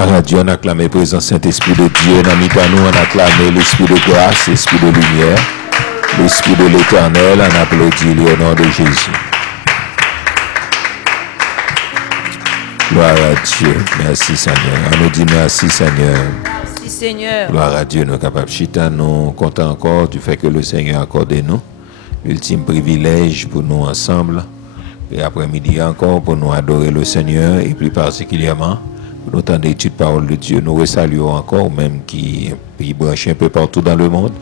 À radio, on acclame le présent Saint-Esprit de Dieu. Dans nous, on acclame l'Esprit de grâce, l'Esprit de lumière, l'Esprit de l'Éternel. On applaudit au nom de Jésus. Gloire à Dieu. Merci Seigneur. On nous dit merci Seigneur. Merci Seigneur. Gloire à Dieu. Nous sommes capables. Chita, nous comptons encore du fait que le Seigneur a accordé nous l'ultime privilège pour nous ensemble. Et après-midi encore pour nous adorer le Seigneur et plus particulièrement pour nous tendre l'étude parole de Dieu. Nous saluons encore, même qui branchent un peu partout dans le monde,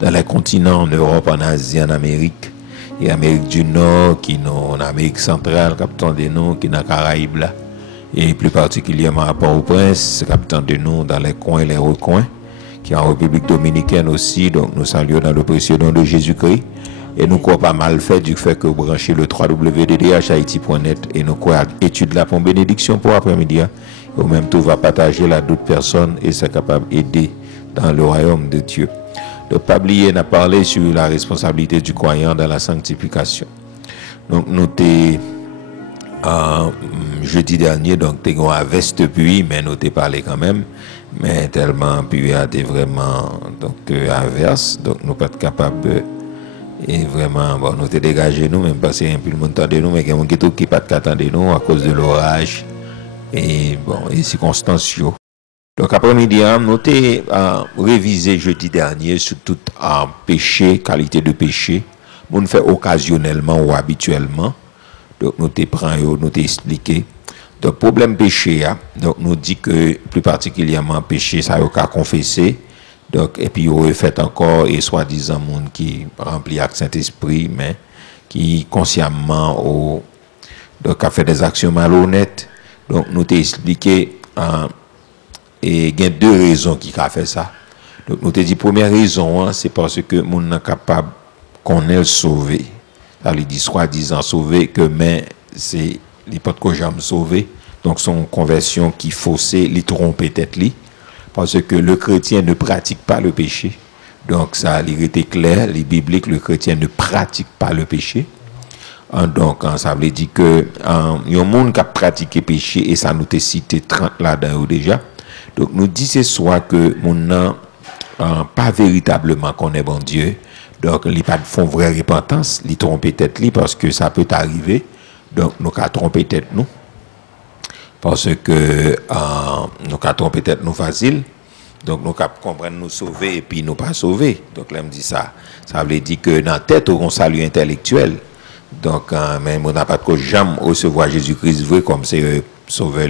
dans les continents, en Europe, en Asie, en Amérique et Amérique du Nord, qui nous, en Amérique centrale, captant de nous, qui dans les Caraïbes là, et plus particulièrement à Port-au-Prince, captant de nous dans les coins et les recoins, qui est en République dominicaine aussi. Donc nous saluons dans le précieux nom de Jésus-Christ. Et nous croyons pas mal fait du fait que vous branchez le www.ddhaiti.net et nous croyons étude là pour bénédiction pour après-midi. Ou même tout va partager là d'autres personnes et c'est capable d'aider dans le royaume de Dieu. Donc pas oublier n'a parlé sur la responsabilité du croyant dans la sanctification. Donc nous t'es jeudi dernier donc t'es à veste puis mais nous t'es parlé quand même mais tellement puis a été vraiment donc inverse donc nous pas capable et vraiment, bon, nous t'es dégagé nous, même parce que le monde de nous, mais il y a des gens qui pas de nous à cause de l'orage et bon, et circonstances. Donc après-midi, nous t'es révisé jeudi dernier sur tout péché, qualité de péché. Nous fait occasionnellement ou habituellement. Donc nous t'es pris, nous t'es expliqué. Donc problème péché, donc nous dit que plus particulièrement péché, ça y a qu'à confesser. Donc, et puis, il fait encore, et soi-disant, monde qui remplit avec Saint-Esprit, mais qui consciemment donc, a fait des actions malhonnêtes. Donc, nous t'ai expliqué, et il y a deux raisons qui a fait ça. Donc, nous t'ai dit, première raison, c'est parce que le monde n'est capable qu'on est sauvé. Ça lui dit, soi-disant sauvé, que mais c'est les potes que j'aime sauver. Donc, son conversion qui faussait, les tromper tête li. Parce que le chrétien ne pratique pas le péché. Donc, ça, il était clair, les bibliques, le chrétien ne pratique pas le péché. Donc, ça veut dire que il y a un monde qui a pratiqué le péché et ça nous a cité 30 là-dedans déjà. Donc, nous disons soit que mon n'a pas véritablement qu'on est bon Dieu. Donc, ils ne font vraie repentance, ils trompent tête parce que ça peut arriver. Donc, nous avons trompé tête nous. Parce que nous avons peut-être nous facile. Donc nous avons comprendre nous sauver et puis nous pas sauver. Donc là, me dit ça. Ça veut dire que dans la tête, on a un salut intellectuel. Donc, même on n'a pas de jamais recevoir Jésus-Christ vrai comme c'est sauveur.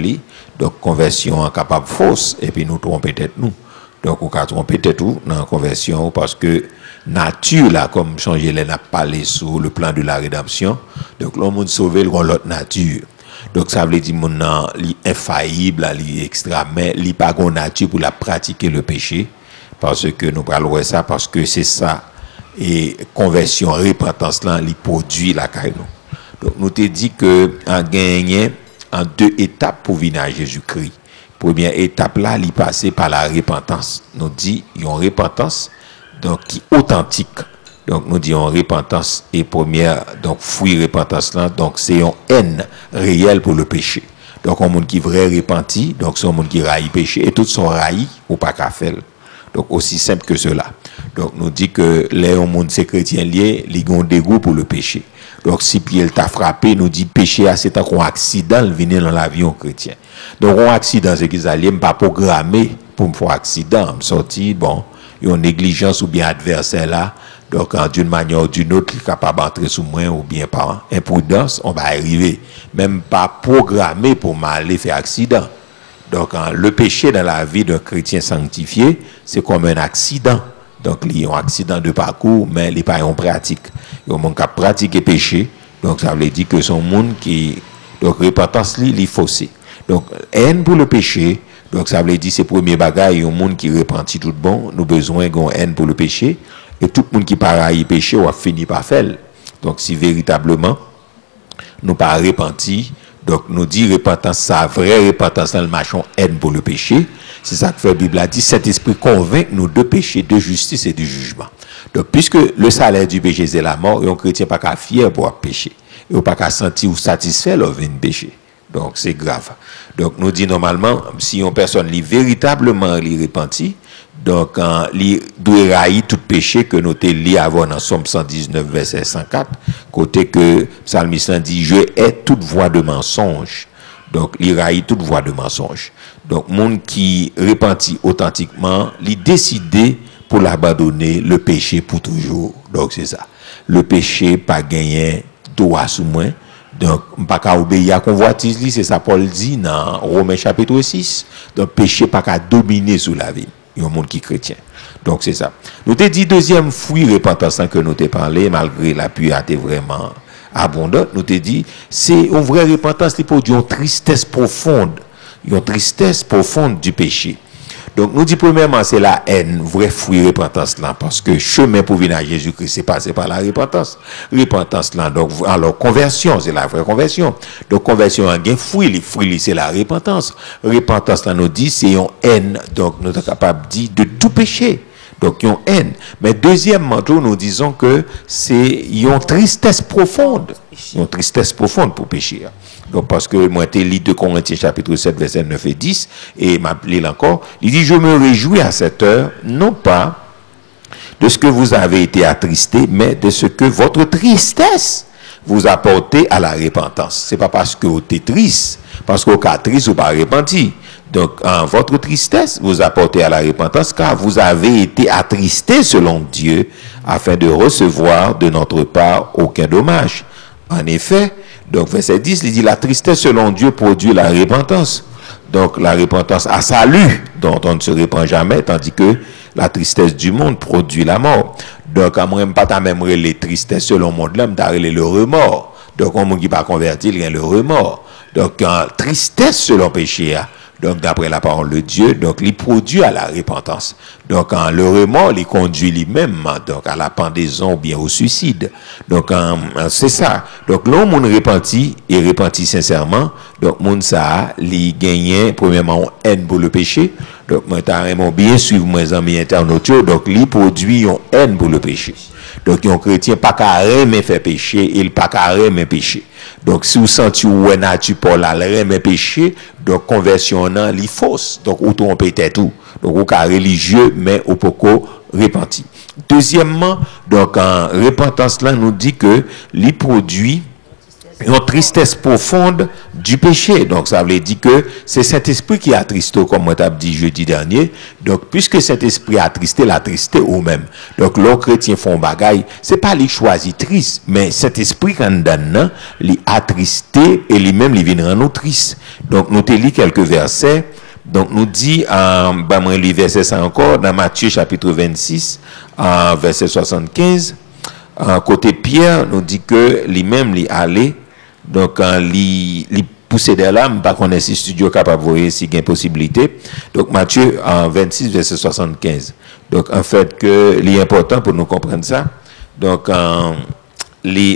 Donc, conversion capable fausse et puis nous trompons peut-être nous. Donc, on a trompé peut-être tout dans la conversion parce que nature, là, comme changer les n'a parlé sur le plan de la rédemption. Donc, l'homme sauvé, l'autre nature. Donc, ça veut dire que li infaillible, li extra, mais li pas gon nature pour la pratiquer le péché. Parce que nous parlons de ça, parce que c'est ça. Et conversion, repentance, là, li produit la caille. Donc, nous te dit que en gagné en deux étapes pour venir à Jésus-Christ. Première étape là, li passer par la repentance. Nous dit, il y a une repentance, donc, qui est authentique. Donc, nous disons repentance et première, donc, fruit repentance là, donc, c'est une haine réelle pour le péché. Donc, un monde qui est vrai repenti, donc, c'est un monde qui raille péché, et tout sont raillis ou pas qu'à faire. Donc, aussi simple que cela. Donc, nous dit que les monde c'est chrétien lié, ils ont dégoût pour le péché. Donc, si Pierre t'a frappé, nous dit péché, c'est un accident, il vient dans l'avion chrétien. Donc, un accident, c'est qu'ils allaient pas programmé pour me faire accident, me sortir, bon, il y a une négligence ou bien adversaire là. Donc, d'une manière ou d'une autre, il est capable d'entrer sous moi ou bien par imprudence, on va arriver. Même pas programmé pour m'aller faire accident. Donc, le péché dans la vie d'un chrétien sanctifié, c'est comme un accident. Donc, il y a un accident de parcours, mais il n'est pas en pratique. Il y a un monde qui pratique le péché. Donc, ça veut dire que son monde qui. Donc, repentance, il est faussé. Donc, haine pour le péché. Donc, ça veut dire que c'est le premier bagage, il y a un monde qui repentit tout bon. Nous avons besoin d'une haine pour le péché. Et tout le monde qui pareil péché, on va finir par faire. Donc, si véritablement, nous pas repenti, donc nous dit repentance, ça vraie repentance dans le machin, haine pour le péché. C'est ça que fait la Bible a dit, cet esprit convainc nous de péché, de justice et de jugement. Donc, puisque le salaire du péché, c'est la mort, et un chrétien pas qu'à fier pour pécher. Et on pas qu'à sentir ou satisfaire leur vie de péché. Donc, c'est grave. Donc, nous dit normalement, si une personne lit véritablement les repentit, donc, il doit haïr tout péché que nous avons avant dans Somme 119, verset 104, côté que Psalmiste dit, je hais toute voix de mensonge. Donc, il haït toute voix de mensonge. Donc, monde qui repentit authentiquement, il décide pour l'abandonner le péché pour toujours. Donc, c'est ça. Le péché, pas gagné, droit sous moi. Donc, pas qu'à obéir à convoitise, c'est ça Paul dit dans Romains chapitre 6. Donc, péché pas qu'à dominer sous la vie. Il y a un monde qui est chrétien. Donc, c'est ça. Nous t'ai dit deuxième fruit repentance que nous t'ai parlé, malgré la pluie a été vraiment abondante, nous t'ai dit, c'est une vraie repentance qui produit une tristesse profonde du péché. Donc, nous dit premièrement, c'est la haine, vrai fruit repentance là, parce que chemin pour venir à Jésus-Christ, c'est passé par la repentance. Repentance là, donc, alors, conversion, c'est la vraie conversion. Donc, conversion a un fruit, les fruits, c'est la repentance. Repentance là, nous dit, c'est une haine, donc, nous sommes capables de dire de tout péché. Donc, une haine. Mais deuxièmement, nous disons que c'est une tristesse profonde. Une tristesse profonde pour pécher. Donc, parce que moi, j'ai lu 2 Corinthiens chapitre 7, verset 9 et 10, et m'a appelé encore, il dit, je me réjouis à cette heure, non pas de ce que vous avez été attristé, mais de ce que votre tristesse vous a porté à la repentance. Ce n'est pas parce que vous êtes triste, parce que vous êtes triste ou pas repenti. Donc, votre tristesse vous a porté à la repentance, car vous avez été attristé selon Dieu, afin de recevoir de notre part aucun dommage. En effet, donc verset 10, il dit, la tristesse selon Dieu produit la repentance. Donc, la repentance à salut, dont on ne se répand jamais, tandis que la tristesse du monde produit la mort. Donc, à moi, pas ta même les tristesses selon le monde, là, le remords. Donc, on ne peut pas convertir, il y a le remords. Donc, tristesse selon péché, donc d'après la parole de Dieu, donc il produit à la repentance. Donc le remords, il conduit lui-même donc à la pendaison ou bien au suicide. Donc c'est ça. Donc l'homme repentit et repentit sincèrement. Donc moun ça, il gagne premièrement haine pour le péché. Donc moi t'as bien suivre mes amis internautes. Donc il produit une haine pour le péché. Donc un chrétien pas carré mais fait péché, il pas carré mais péché. Donc, si vous sentez ou nature pour la mais péché, donc conversion non, li fausse. Donc, ou trompez tête tout. Donc, ou cas religieux, mais ou poko repenti. Deuxièmement, donc, en repentance là, nous dit que li produit une tristesse profonde du péché. Donc, ça veut dire que c'est cet esprit qui a attristé, comme moi t'ai dit jeudi dernier. Donc, puisque cet esprit a attristé, l'a attristé ou même. Donc, les chrétiens font bagaille, c'est pas les choisis tristes, mais cet esprit qu'on donne, les attristé et lui-même, il vient rendre nous tristes. Donc, nous te lis quelques versets. Donc, nous dit, moi, les versets ça encore, dans Matthieu chapitre 26, verset 75, côté Pierre, nous dit que lui-même, il allait. Donc, il poussait de l'âme, pas qu'on ait si studio capable de voir s'il y a une possibilité. Donc, Matthieu 26, verset 75. Donc, en fait, que l'important pour nous comprendre ça. Donc,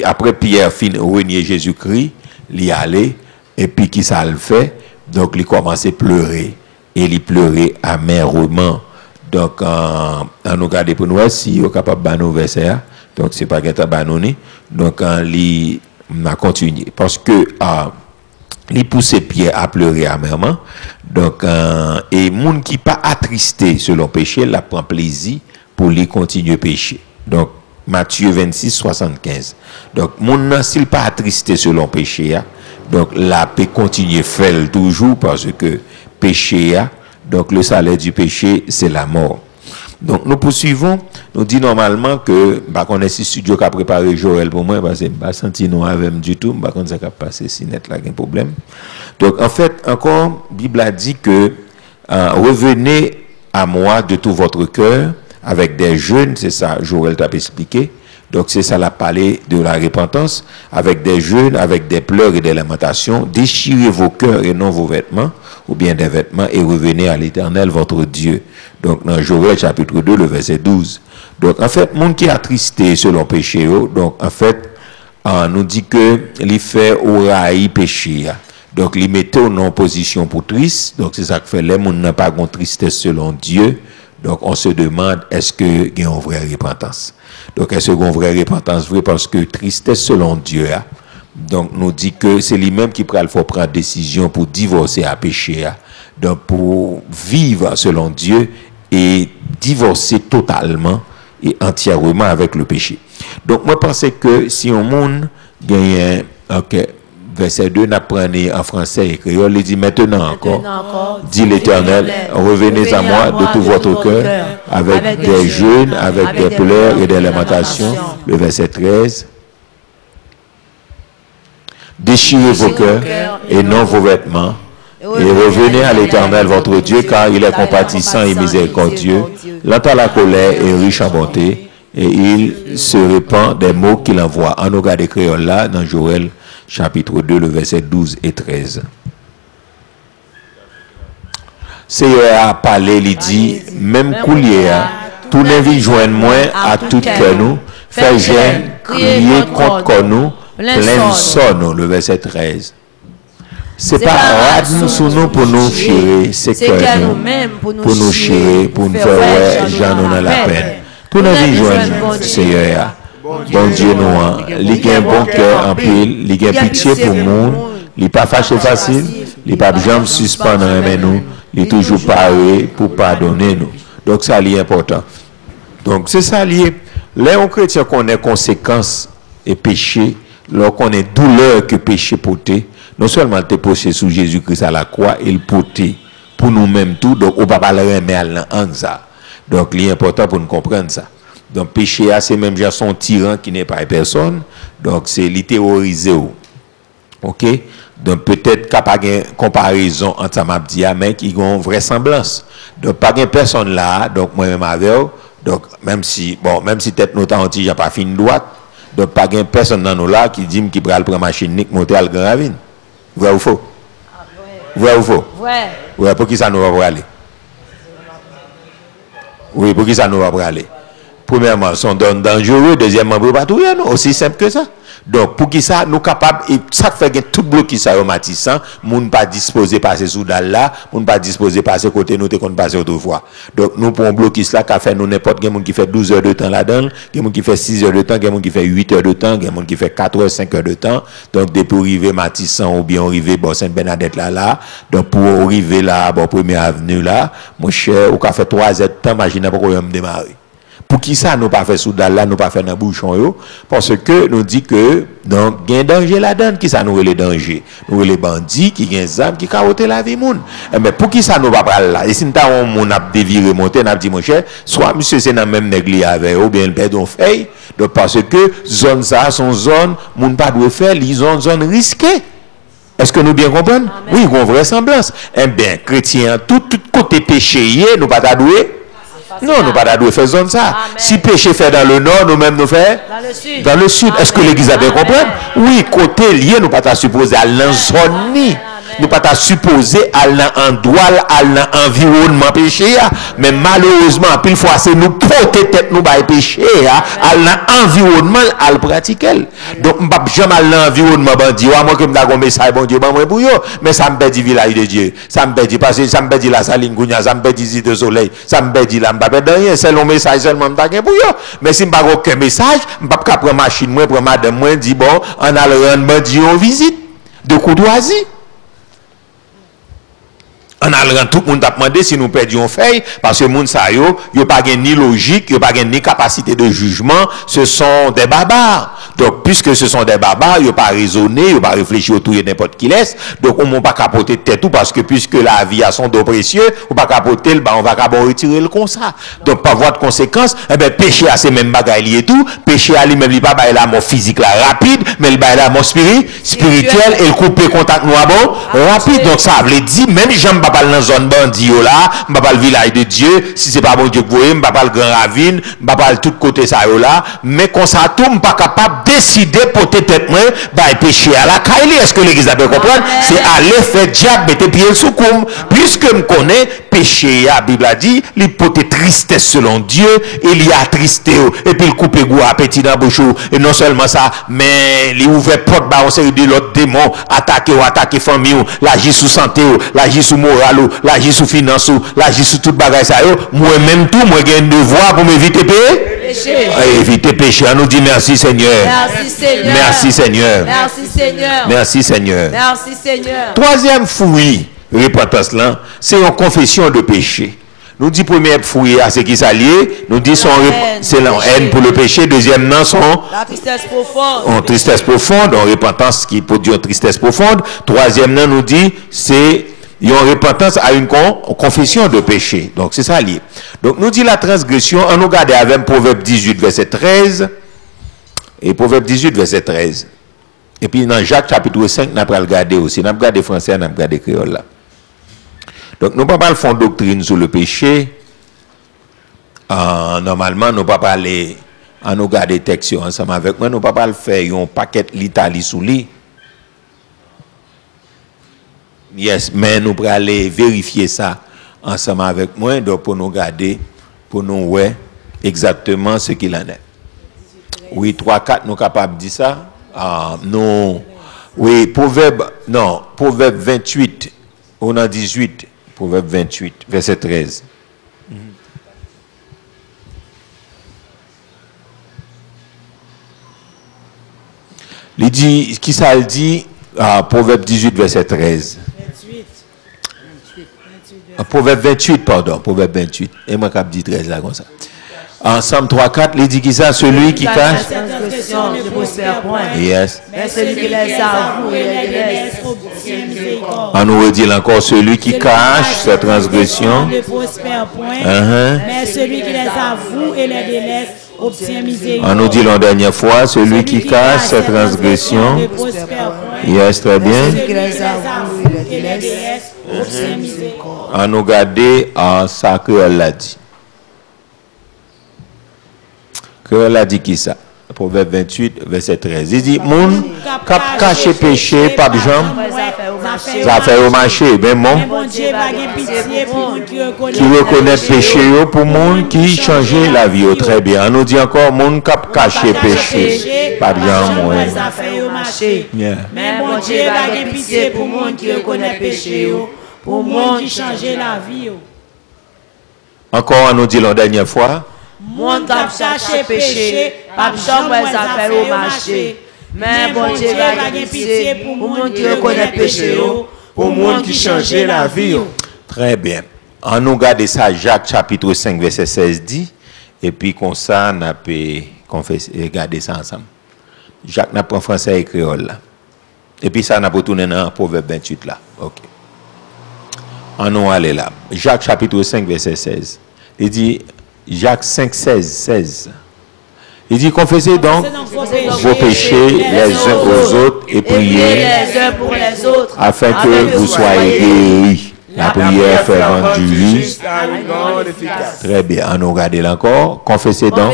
après Pierre fin renier Jésus-Christ, il allait, et puis qui ça le fait? Donc, il commençait à pleurer. Et il pleurait amèrement. Donc, on nous garde pour nous, si on est capable de nous verser, donc, c'est pas qu'il y a banoni. Donc, il m'a continué parce que il poussait Pierre à pleurer amèrement. Donc et moun qui pas attristé selon péché, la prend plaisir pour lui continuer pécher. Donc Matthieu 26 75. Donc moun s'il pas attristé selon péché, donc la peut continuer faire toujours parce que péché donc le salaire du péché c'est la mort. Donc, nous poursuivons. Nous disons normalement que, on est si studio qui a préparé Joël pour moi, parce que je ne senti nous avec du tout, je ne sais pas passer si net là, il y a un problème. Donc, en fait, encore, la Bible a dit que revenez à moi de tout votre cœur avec des jeûnes, c'est ça, Joël t'a expliqué. Donc, c'est ça, la parler de la repentance, avec des jeûnes, avec des pleurs et des lamentations. Déchirez vos cœurs et non vos vêtements, ou bien des vêtements, et revenez à l'Éternel, votre Dieu. Donc, dans Joël chapitre 2, le verset 12. Donc, en fait, monde qui est attristé selon péché, donc, en fait, nous dit que les fait au raï péché. Donc, il mettait en position pour triste. Donc, c'est ça que fait les gens n'ont pas de tristesse selon Dieu. Donc, on se demande, est-ce qu'il y a une vraie repentance? Donc, est-ce qu'il y a une vraie repentance? Vrai parce que tristesse selon Dieu, Donc, nous dit que c'est lui-même qui faut prendre décision pour divorcer à péché. Donc, pour vivre selon Dieu et divorcer totalement et entièrement avec le péché. Donc, moi, je pense que si on monde gagne, ok, verset 2, n'a pris en français et créole, il dit maintenant encore, dit l'Éternel, revenez à moi de tout votre cœur, avec des jeûnes, avec des pleurs et des lamentations. Le verset 13. Déchirez vos cœurs et non vos vêtements, et revenez à l'Éternel votre Dieu, car il est compatissant et miséricordieux, lent à la colère et riche en bonté, et il se répand des mots qu'il envoie. En nous regarde créole là, dans Joël chapitre 2, le verset 12 et 13. Seigneur a parlé, il dit, même coulier, tout ne vit joindre moins à tout que nous, fait gêne, crier contre nous, plein sonne, le verset 13. C'est pas rad nous sous nous pour nous chérir, c'est que nous pour nous chérir, pour nous faire ouais, j'en ai la peine. Tout nous vit joindre, Seigneur. Bon Dieu nous, il a un bon cœur en pile, il a pitié pour nous, il n'est pas fâché facile, il n'est pas jamais suspend dans nous, il est toujours paré pour pardonner nous. Donc ça c'est important. Donc c'est ça lié. Là, on chrétien connaît conséquences et péché, lorsqu'on est douleur que péché porté, non seulement te posé sous Jésus-Christ à la croix, il porté pour nous-mêmes tout, donc on ne peut pas le remettre en ça. Donc il est important pour nous comprendre ça. Donc péché, c'est même déjà son tyran qui n'est pas personne, donc c'est littérisé. Ok? Donc peut-être qu'il n'y a pas de comparaison entre ça mais qui ont une vraisemblance. Donc pas de personne là, donc moi-même avec eux, donc même si tête nous anti, j'ai pas fini droite, donc pas de personne dans nous là qui dit qu'il va prendre machine nique monter à Grand Ravine. Vrai ou faux? Vrai ou faux? Ouais, pour qui ça nous va aller? Oui, pour qui ça nous va aller? Premièrement, sont dangereux, deuxièmement, pas tout rien, aussi simple que ça. Donc, pour qui ça, nous capables, et ça fait que tout bloqué ça aromatisant, nous pas disposé passer sous dalle là, nous pas disposé passer côté nous, qu'on passe autrefois. Donc, nous pouvons bloquer cela, qu'a fait nous n'importe quel monde qui fait 12 heures de temps là-dedans, quel monde qui fait 6 heures de temps, quel monde qui fait 8 heures de temps, quel monde qui fait 4 heures, 5 heures de temps. Donc, depuis arriver Matissan ou bien arriver, bon, Sainte-Bernadette là, donc pour arriver là, bon, première avenue là, mon cher, ou qu'a fait 3 heures de temps, imaginez pas qu'on va démarrer. Pour qui ça nous pas fait sous là, nous pas fait dans bouchon yo, parce que nous dit que donc il y a un danger là-dedans, qui ça nous les dangers, nous les bandits qui gagnent des armes qui carotte la vie moun. Mais pour qui ça nous pas pas là, et si nous avons mon a déviré monter, n'a dit mon cher, soit monsieur c'est dans même négli avec ou bien le perdon fait, donc parce que zone ça son zone moun pas doit faire, les zone risquée. Est-ce que nous bien comprenons? Oui, on vraisemblance. Eh bien, chrétien tout côté péché, nous pas doué. Non, nous pas de faire zone ça. Amen. Si péché fait dans le nord, nous-mêmes nous fait dans le sud. Est-ce que l'église a bien compris? Oui, côté lié, nous pas supposé à la zone ni. Nous pas supposé à l'endroit, à l'environnement péché. Mais malheureusement, pile fois, c'est nous porter tête nous par péché, à l'environnement, à le pratiquer. Donc, je ne peux jamais à l'environnement, moi que je me un message, bon Dieu, pour yo, mais ça me perdit village de Dieu. Ça me perdit parce que ça me perdit la saline gounia, ça me perdit de soleil, ça me perdit là, je ne peux pas rien, c'est le message seulement pour yo. Mais si je n'ai pas aucun message, je ne peux pas prendre machine, moi, pour madame, moi, dit bon, on a le rendre en visite de courtoisie. On a tout le monde a demandé si nous perdions feuille, parce que les gens n'ont pas ni logique, ils n'ont pas ni capacité de jugement, ce sont des barbares. Donc, puisque ce sont des barbares, ils n'ont pas raisonné, ils n'ont pas réfléchi autour de n'importe qui laisse, donc on ne peut pas capoter tête tout, parce que puisque la vie a son dos précieux, on ne peut pas capoter, on va retirer le comme ça. Donc, par voie de conséquence, eh bien, péché à ces mêmes bagailles et tout, péché à lui-même, il pas la mort physique là rapide, mais il la mort spirituelle, et le couper contact nous rapide. Donc, ça veut dire, même j'aime pas dans la zone bandit là, je pas le village de Dieu, si c'est pas bon Dieu que vous voyez, je pas le grand ravine, je pas le tout côté ça là, mais quand ça tombe pas capable de décider pour tête moi, bah péché à la caille, est-ce que l'église a bien compris? C'est aller faire diable mettre pied sous coum, puisque me connaît péché, la Bible a dit, il porte tristesse selon Dieu, il y a tristé et puis il coupe goût appétit dans bouche et non seulement ça, mais il ouvre porte ba on série de l'autre démon, attaquer famille, l'agir sous santé, l'agir sous moral, l'agir sous finance, l'agir sous toute bagaille ça moi même tout moi j'ai un devoir pour m'éviter payer. péché. Éviter péché. On nous dit merci Seigneur. Merci Seigneur. Merci Seigneur. Merci Seigneur. Merci Seigneur. Merci Seigneur. Troisième fruit, repentance là, c'est une confession de péché. Nous dit premier fruit à ce qui s'allie, nous dit c'est la haine pour le péché. Deuxième non, la tristesse profonde. En tristesse profonde, en repentance qui produit une tristesse profonde. Troisième non, nous dit c'est une repentance à une confession de péché. Donc c'est ça lié. Donc nous dit la transgression, on nous regarde avec Proverbe 18 verset 13 et Proverbe 18 verset 13. Et puis dans Jacques chapitre 5, nous allons regarder aussi, nous allons regarder français, nous allons regarder créole là. Donc, nous ne pouvons pas faire doctrine sur le péché. Normalement, nous ne pouvons pas aller à nous garder texte ensemble avec moi. Nous ne pouvons pas faire un paquet l'Italie sous lui. Yes, mais nous pouvons aller vérifier ça ensemble avec moi. Donc, pour nous garder, pour nous voir exactement ce qu'il en est. Oui, 3-4, nous sommes capables de dire ça. Oui, Proverbe 28, on a 18. Proverbe 28, verset 13. Il dit, qui ça le dit? Proverbe 18, verset 13. 28. Proverbe 28, pardon, Proverbe 28. Et moi, je dis 13 là, comme ça. Ensemble 3-4, il dit qui ça? Celui qui cache. Yes. Mais celui qui les avoue et les délaisse. On nous redit encore celui qui cache sa transgression. Ne prospère point. Mais celui qui les avoue et les délaisse obtient miséricorde. On nous dit la dernière fois celui qui cache sa transgression. Ne prospère point. Yes, très bien. Celui qui les avoue et les délaisse obtient miséricorde. On nous regarde en ça que elle a dit. Que elle a dit qui ça? Proverbe 28, verset 13. Il dit, moun cap caché péché, pas de jambes, ça fait au marché. Ben mon, qui reconnaît péché pour moun qui change la vie. Très bien. On nous dit encore, moun cap caché péché, pas de jambes. Mais mon Dieu va gagner pitié pour moun qui reconnaît péché, pour moun qui change la vie. Encore, on nous dit la dernière fois. Mon cap chercher péché, pas chambre ça fait au marché. Mais bon Dieu va gagner pitié pour monde qui reconnaît péché, pour monde qui change la vie. Très bien. On nous regarde ça Jacques chapitre 5 verset 16 dit et puis comme ça on a pu confesser regarder ça ensemble. Jacques n'a pas français et créole là. Et puis ça n'a pas tourné dans Proverbe 28 là. OK. On nous aller là. Jacques chapitre 5 verset 16. Il dit Jacques 5, 16. Il dit, confessez donc vos péchés les uns aux autres et priez les uns pour les autres afin que vous soyez guéris. La prière fervente du juste. Très bien, on nous regarde là encore. Confessez donc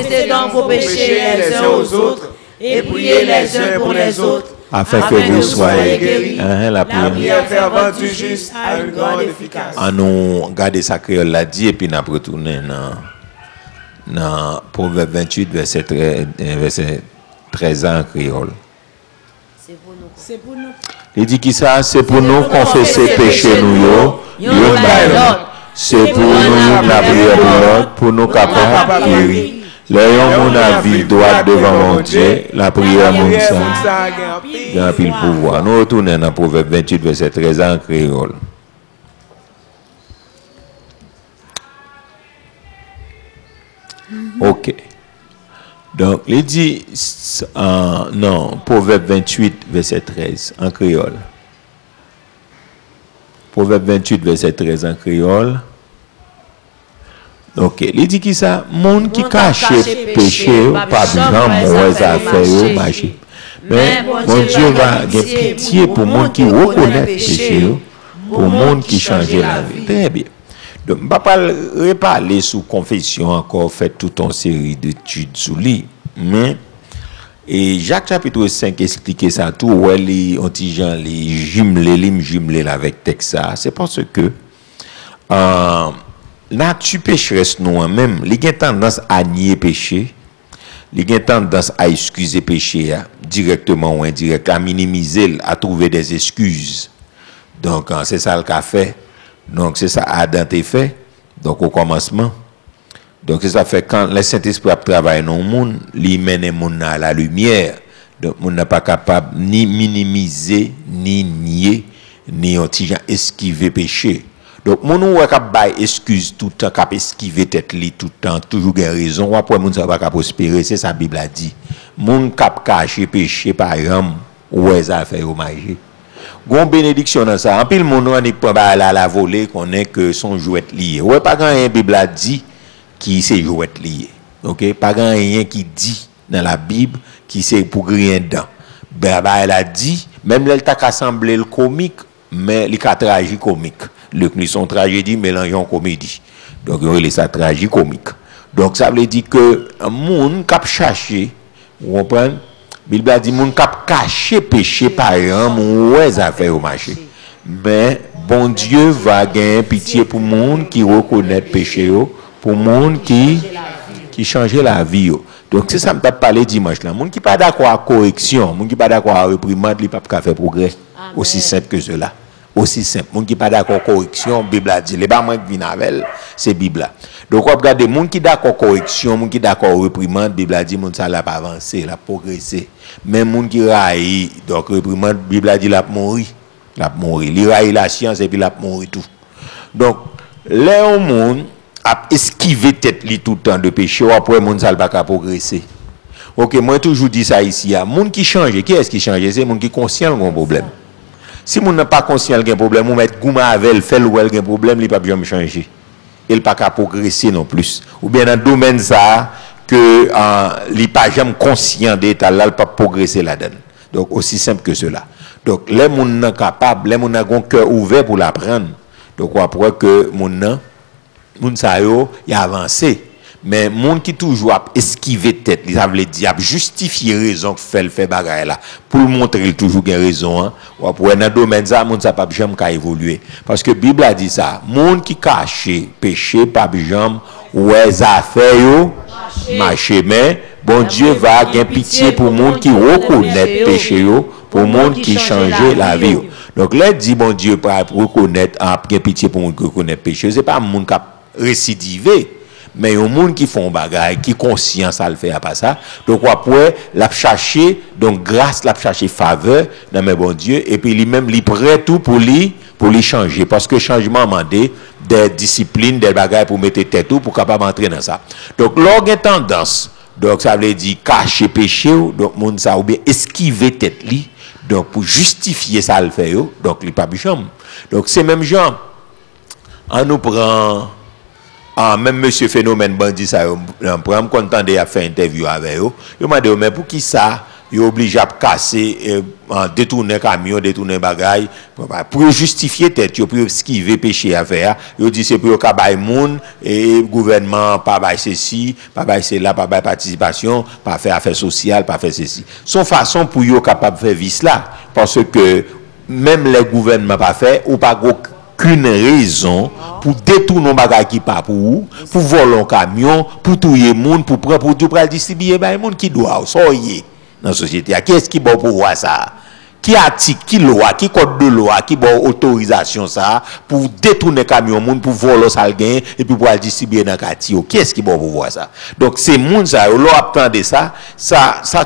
vos péchés les uns aux autres et priez les uns pour les autres afin que vous soyez guéris. La prière fervente du juste a une grande efficace. On nous regarde ça créole l'a dit et puis on a retourné dans Proverbe 28, verset 13 en créole. C'est pour nous. Il dit qui ça? C'est pour nous confesser péché nous, c'est pour nous la prière pour l'autre, pour nous capables de guérir. L'ayant mon avis droit devant mon Dieu, la prière mon sang, dans pile pouvoir. Nous retournons dans Proverbe 28, verset 13 en créole. OK. Donc, il dit, non, Proverbe 28, verset 13, en créole. Proverbe 28, verset 13, en créole. OK. Il dit qui ça? Monde qui cache péché, pas besoin de mauvaises affaires au marché. Mais mon Dieu va avoir pitié pour monde qui reconnaît péché, pour monde qui change la vie. Très bien. Donc, je ne vais pas reparler sous confession encore, fait toute une série d'études sur lui. Mais, et Jacques chapitre 5 explique ça tout, où les antigens, les jumelés avec texte, c'est parce que nature pécheresse nous-mêmes, il a tendance à nier péché, il a tendance à excuser péché directement ou indirectement, à minimiser, à trouver des excuses. Donc, c'est ça le qu'a fait. Donc, c'est ça Adam a fait. Donc, au commencement, Donc ça fait quand le Saint-Esprit travaille dans le monde, il mène le monde à la lumière. Donc on n'est pas capable ni minimiser, ni nier, ni esquiver péché. Donc mon ou capable excuse tout le temps, capable esquiver tête li tout le temps, toujours une raison. Après mon ça pas capable prospérer, c'est ça Bible a dit. Mon cap cacher péché par exemple, ouais ça fait au manger. Gon bénédiction dans ça. En pile mon on est pas la voler connaît que son jouet lié. Ouais pas quand un Bible a dit qui c'est jouet lié. OK, pas grand rien qui dit dans la Bible qui c'est pour rien dedans. Ben elle a dit même elle t'a assemblé le comique mais il a tragique comique. Le son tragédie mélangeant comédie. Donc il est ça tragique comique. Donc ça veut dire que monde cap chercher, vous comprenez? Bible a dit monde cap cacher péché par exemple ouais ça fait au marché. Mais bon Dieu va gagner pitié pour monde qui reconnaît péché pour monde qui change la vie. Donc c'est ça me parler dimanche là. Monde qui pas d'accord à correction, monde qui pas d'accord à réprimande, il pas faire progrès. Aussi simple que cela. Aussi simple. Monde qui pas d'accord correction, Bible a dit, les pas moins qui viennent c'est Bible. Donc on regarde monde qui d'accord correction, monde qui d'accord réprimande, Bible a dit monde ça l'a pas avancé, l'a progressé. Même monde qui raille donc réprimande, Bible a dit l'a mourir, il raille la science et puis l'a mourir tout. Donc les monde a esquivé tête li tout le temps de péché après monde ça pas progresser. OK, moi toujours dit ça ici, monde qui change, qui est-ce qui change? C'est monde qui conscient d'un problème. Si moun n'a pas conscient qu'il y a un problème, on met gouma avec fait le un problème, il pas bien changer. Il pas qu'à progresser non plus. Ou bien dans le domaine ça que il pas jamais conscient d'état là, il pas progresser là-dedans. Donc aussi simple que cela. Donc les moun nan capable, les moun nan gon cœur ouvert pour l'apprendre. Donc on croit que moun sa yo y a avancé. Mais moun qui toujours a esquivé tête, ça veut dire justifier raison fait bagaille là pour montrer toujours une raison hein. Ou pour dans domaine ça moun ça pas jamais ka évoluer parce que Bible a dit ça, moun qui cache péché pas jamais ouais ça fait yo marcher mais bon Dieu va gagner pitié pour moun qui reconnaît péché yo, pour moun qui changer la vie. Donc là dit bon Dieu pas reconnaître gagner pitié pour moun qui reconnaît péché, c'est pas moun qui récidiver. Mais il y a des gens qui font bagaille, qui conscience à le faire pas ça. Donc après, l'a chercher donc grâce, l'a chercher faveur dans mes bon Dieu et puis lui-même il prêt tout pour lui changer parce que changement demandé des disciplines, des bagailles pour mettre tête tout pour capable entrer dans ça. Donc l'orgue tendance, donc ça veut dire cacher péché donc monde ça ou bien esquiver tête li. Donc pour justifier ça le faire donc il pas bicham. Donc c'est même genre on nous prend même monsieur phénomène bandit ça pour me content de faire interview avec eux il m'a dit mais pour qui ça il obligé à casser détourner camion détourner bagaille pour justifier tête pour esquiver péché à faire il dit c'est pour cabaye monde et gouvernement pas bail ceci pas bail cela pas bail participation pas faire affaires sociales pas faire ceci son façon pour yo capable faire vice là parce que même les gouvernements pas fait ou pas qu'une raison pour détourner un bagage qui pas pour voler un camion, pour tuer monde, pour prendre pour distribuer les monde qui doit soyer dans la société. Qui est-ce qui bon pour voir ça? Qui article, qui loi, qui code de loi, qui bon autorisation ça pour détourner camion monde pour voler ça gain et puis pour distribuer dans le quartier. Qui est-ce qui bon pour voir ça? Donc c'est monde ça, l'on attendait ça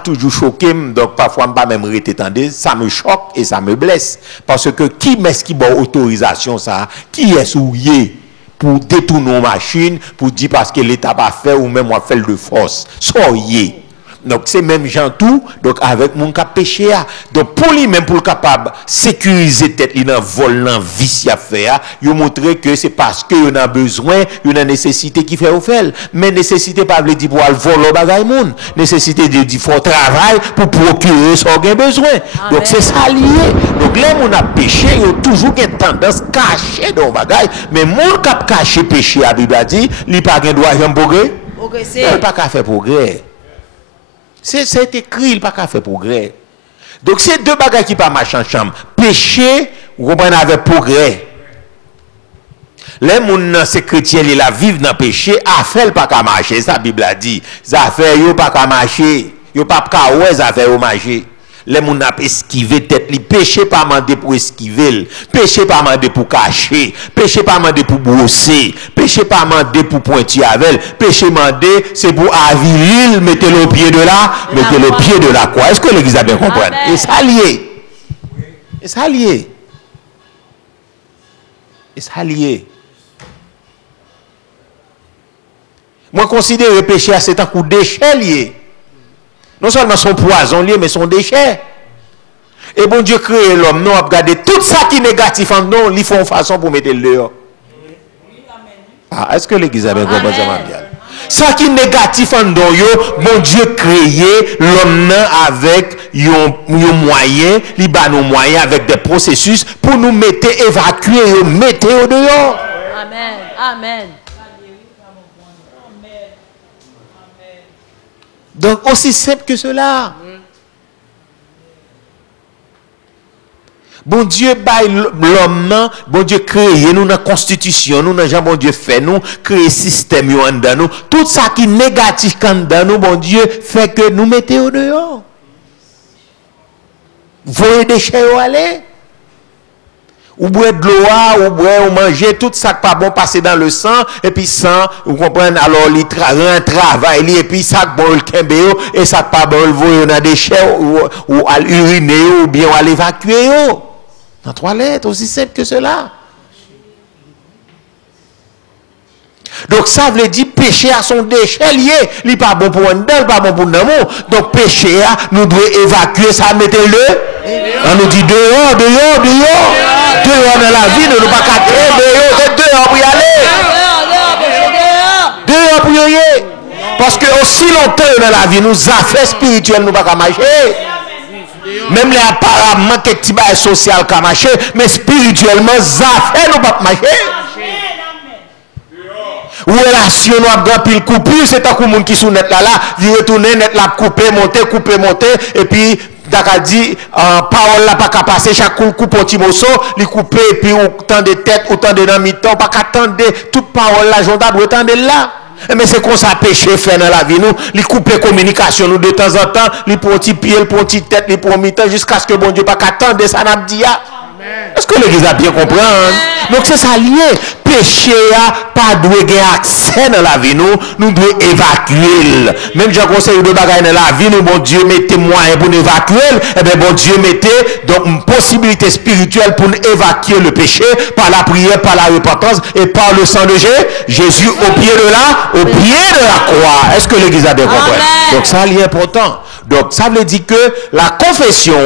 toujours choqué donc parfois pas même rete tendez, ça me choque et ça me blesse parce que qui est-ce qui bon autorisation ça? Qui est souillé pour détourner une machine pour dire parce que l'état pas fait ou même moi fait de force. Soyez donc c'est même gens tout donc avec mon cap péché donc pour lui même pour le capable sécuriser tête il dans vol dans vice à faire il montrer que c'est parce que on a besoin une nécessité qui fait au fait mais nécessité pas veut dire pour voler bagaille monde nécessité de dire faut travail pour procurer ce qu'on a besoin. Donc c'est ça lié donc là on a péché il y a toujours une tendance cachée dans bagaille mais mon cap caché péché à Bible a dit il pas gain droit jamais progrès il pas qu'à faire progrès. C'est écrit, il n'y a pas qu'à faire progrès. Donc, c'est deux bagages qui ne pas marcher en chambre. Péché, vous comprenez, avec progrès. Les gens, ces chrétiens, ils vivent dans le péché, affaire pas qu'à marcher. Ça, la Bible a dit. Les affaires, ils pas qu'à marcher. Ils pas qu'à ouais, les affaires, marcher. les moun ap esquiver tête li, péché pas mandé pour esquiver, péché pas mandé pour cacher, péché pas mandé pour brosser, péché pas mandé pour pointer avec, péché mandé c'est pour avilir, mettez le pied de là, mettez le pied de la croix. Est-ce que l'église a bien compris? Et ça lié. Et ça lié. Et ça lié. Moi, considère le péché à c'est un coup de déchet lié. Non seulement son poison lié, mais son déchet. Et bon Dieu crée l'homme, nous avons regardé tout ça qui est négatif en nous, ils font façon pour mettre le dehors. Ah, est-ce que l'église a bien compris ça, ça qui est négatif en nous, bon Dieu créé l'homme avec un moyen, il bat nos moyens avec des processus pour nous mettre, évacuer, mettre au dehors. Amen. Amen. Donc, aussi simple que cela. Bon Dieu baille l'homme, bon Dieu crée nous dans la constitution, nous dans bon Dieu fait nous, créer système yo dans nous. Tout ça qui est négatif dans nous, bon Dieu fait que nous mettons au dehors. Voyez des déchets aller. Ou boire de l'eau, ou boire, ou manger, tout ça qui pas bon passer dans le sang, et puis sang, vous comprenez, alors il travaille, et puis ça bon le kembéo, et ça pas bon le voyer dans des déchets, ou à l'uriner, ou bien à l'évacuer, dans la toilette, aussi simple que cela. Donc ça veut dire péché à son déchet lié, il n'est pas bon pour un del, pas bon pour l'amour. Donc péché à, nous devons évacuer ça, mettez-le. On nous dit dehors dans la vie, nous ne pouvons pas capter, dehors pour y aller. Dehors pour y aller. Parce que aussi longtemps dans la vie, nous affaires spirituelles, nous ne pouvons pas marcher. Même les apparemment que tu vas social qu'à marcher, mais spirituellement, affaires nous ne pouvons pas marcher. Relation nous a grand pile coupure, c'est un coup monde qui sous net là, il retourner net là couper monter, et puis Daka dit parole là pas qu'à passer chaque coup coupe un petit morceau, li couper et puis autant de tête, autant de dans mi-temps, pas qu'attendre toute parole là, j'en dois attendre là. Mais c'est comme ça péché fait dans la vie nous, li couper communication nous de temps en temps, li pour un petit pied, pour un petit tête, li pour mi-temps jusqu'à ce que bon Dieu pas qu'attendre ça n'a dit. Est-ce que l'église a bien compris? Donc c'est ça lié. Péché a pas doué accès dans la vie nous devons évacuer. Même j'ai conseillé de bagaille dans la vie nous, bon Dieu mettez moyen pour nous évacuer, et bien bon Dieu mettez donc une possibilité spirituelle pour nous évacuer le péché par la prière, par la repentance et par le sang de Jésus au pied de la croix. Est-ce que l'église a bien compris? Donc ça lié important. Donc ça veut dire que la confession,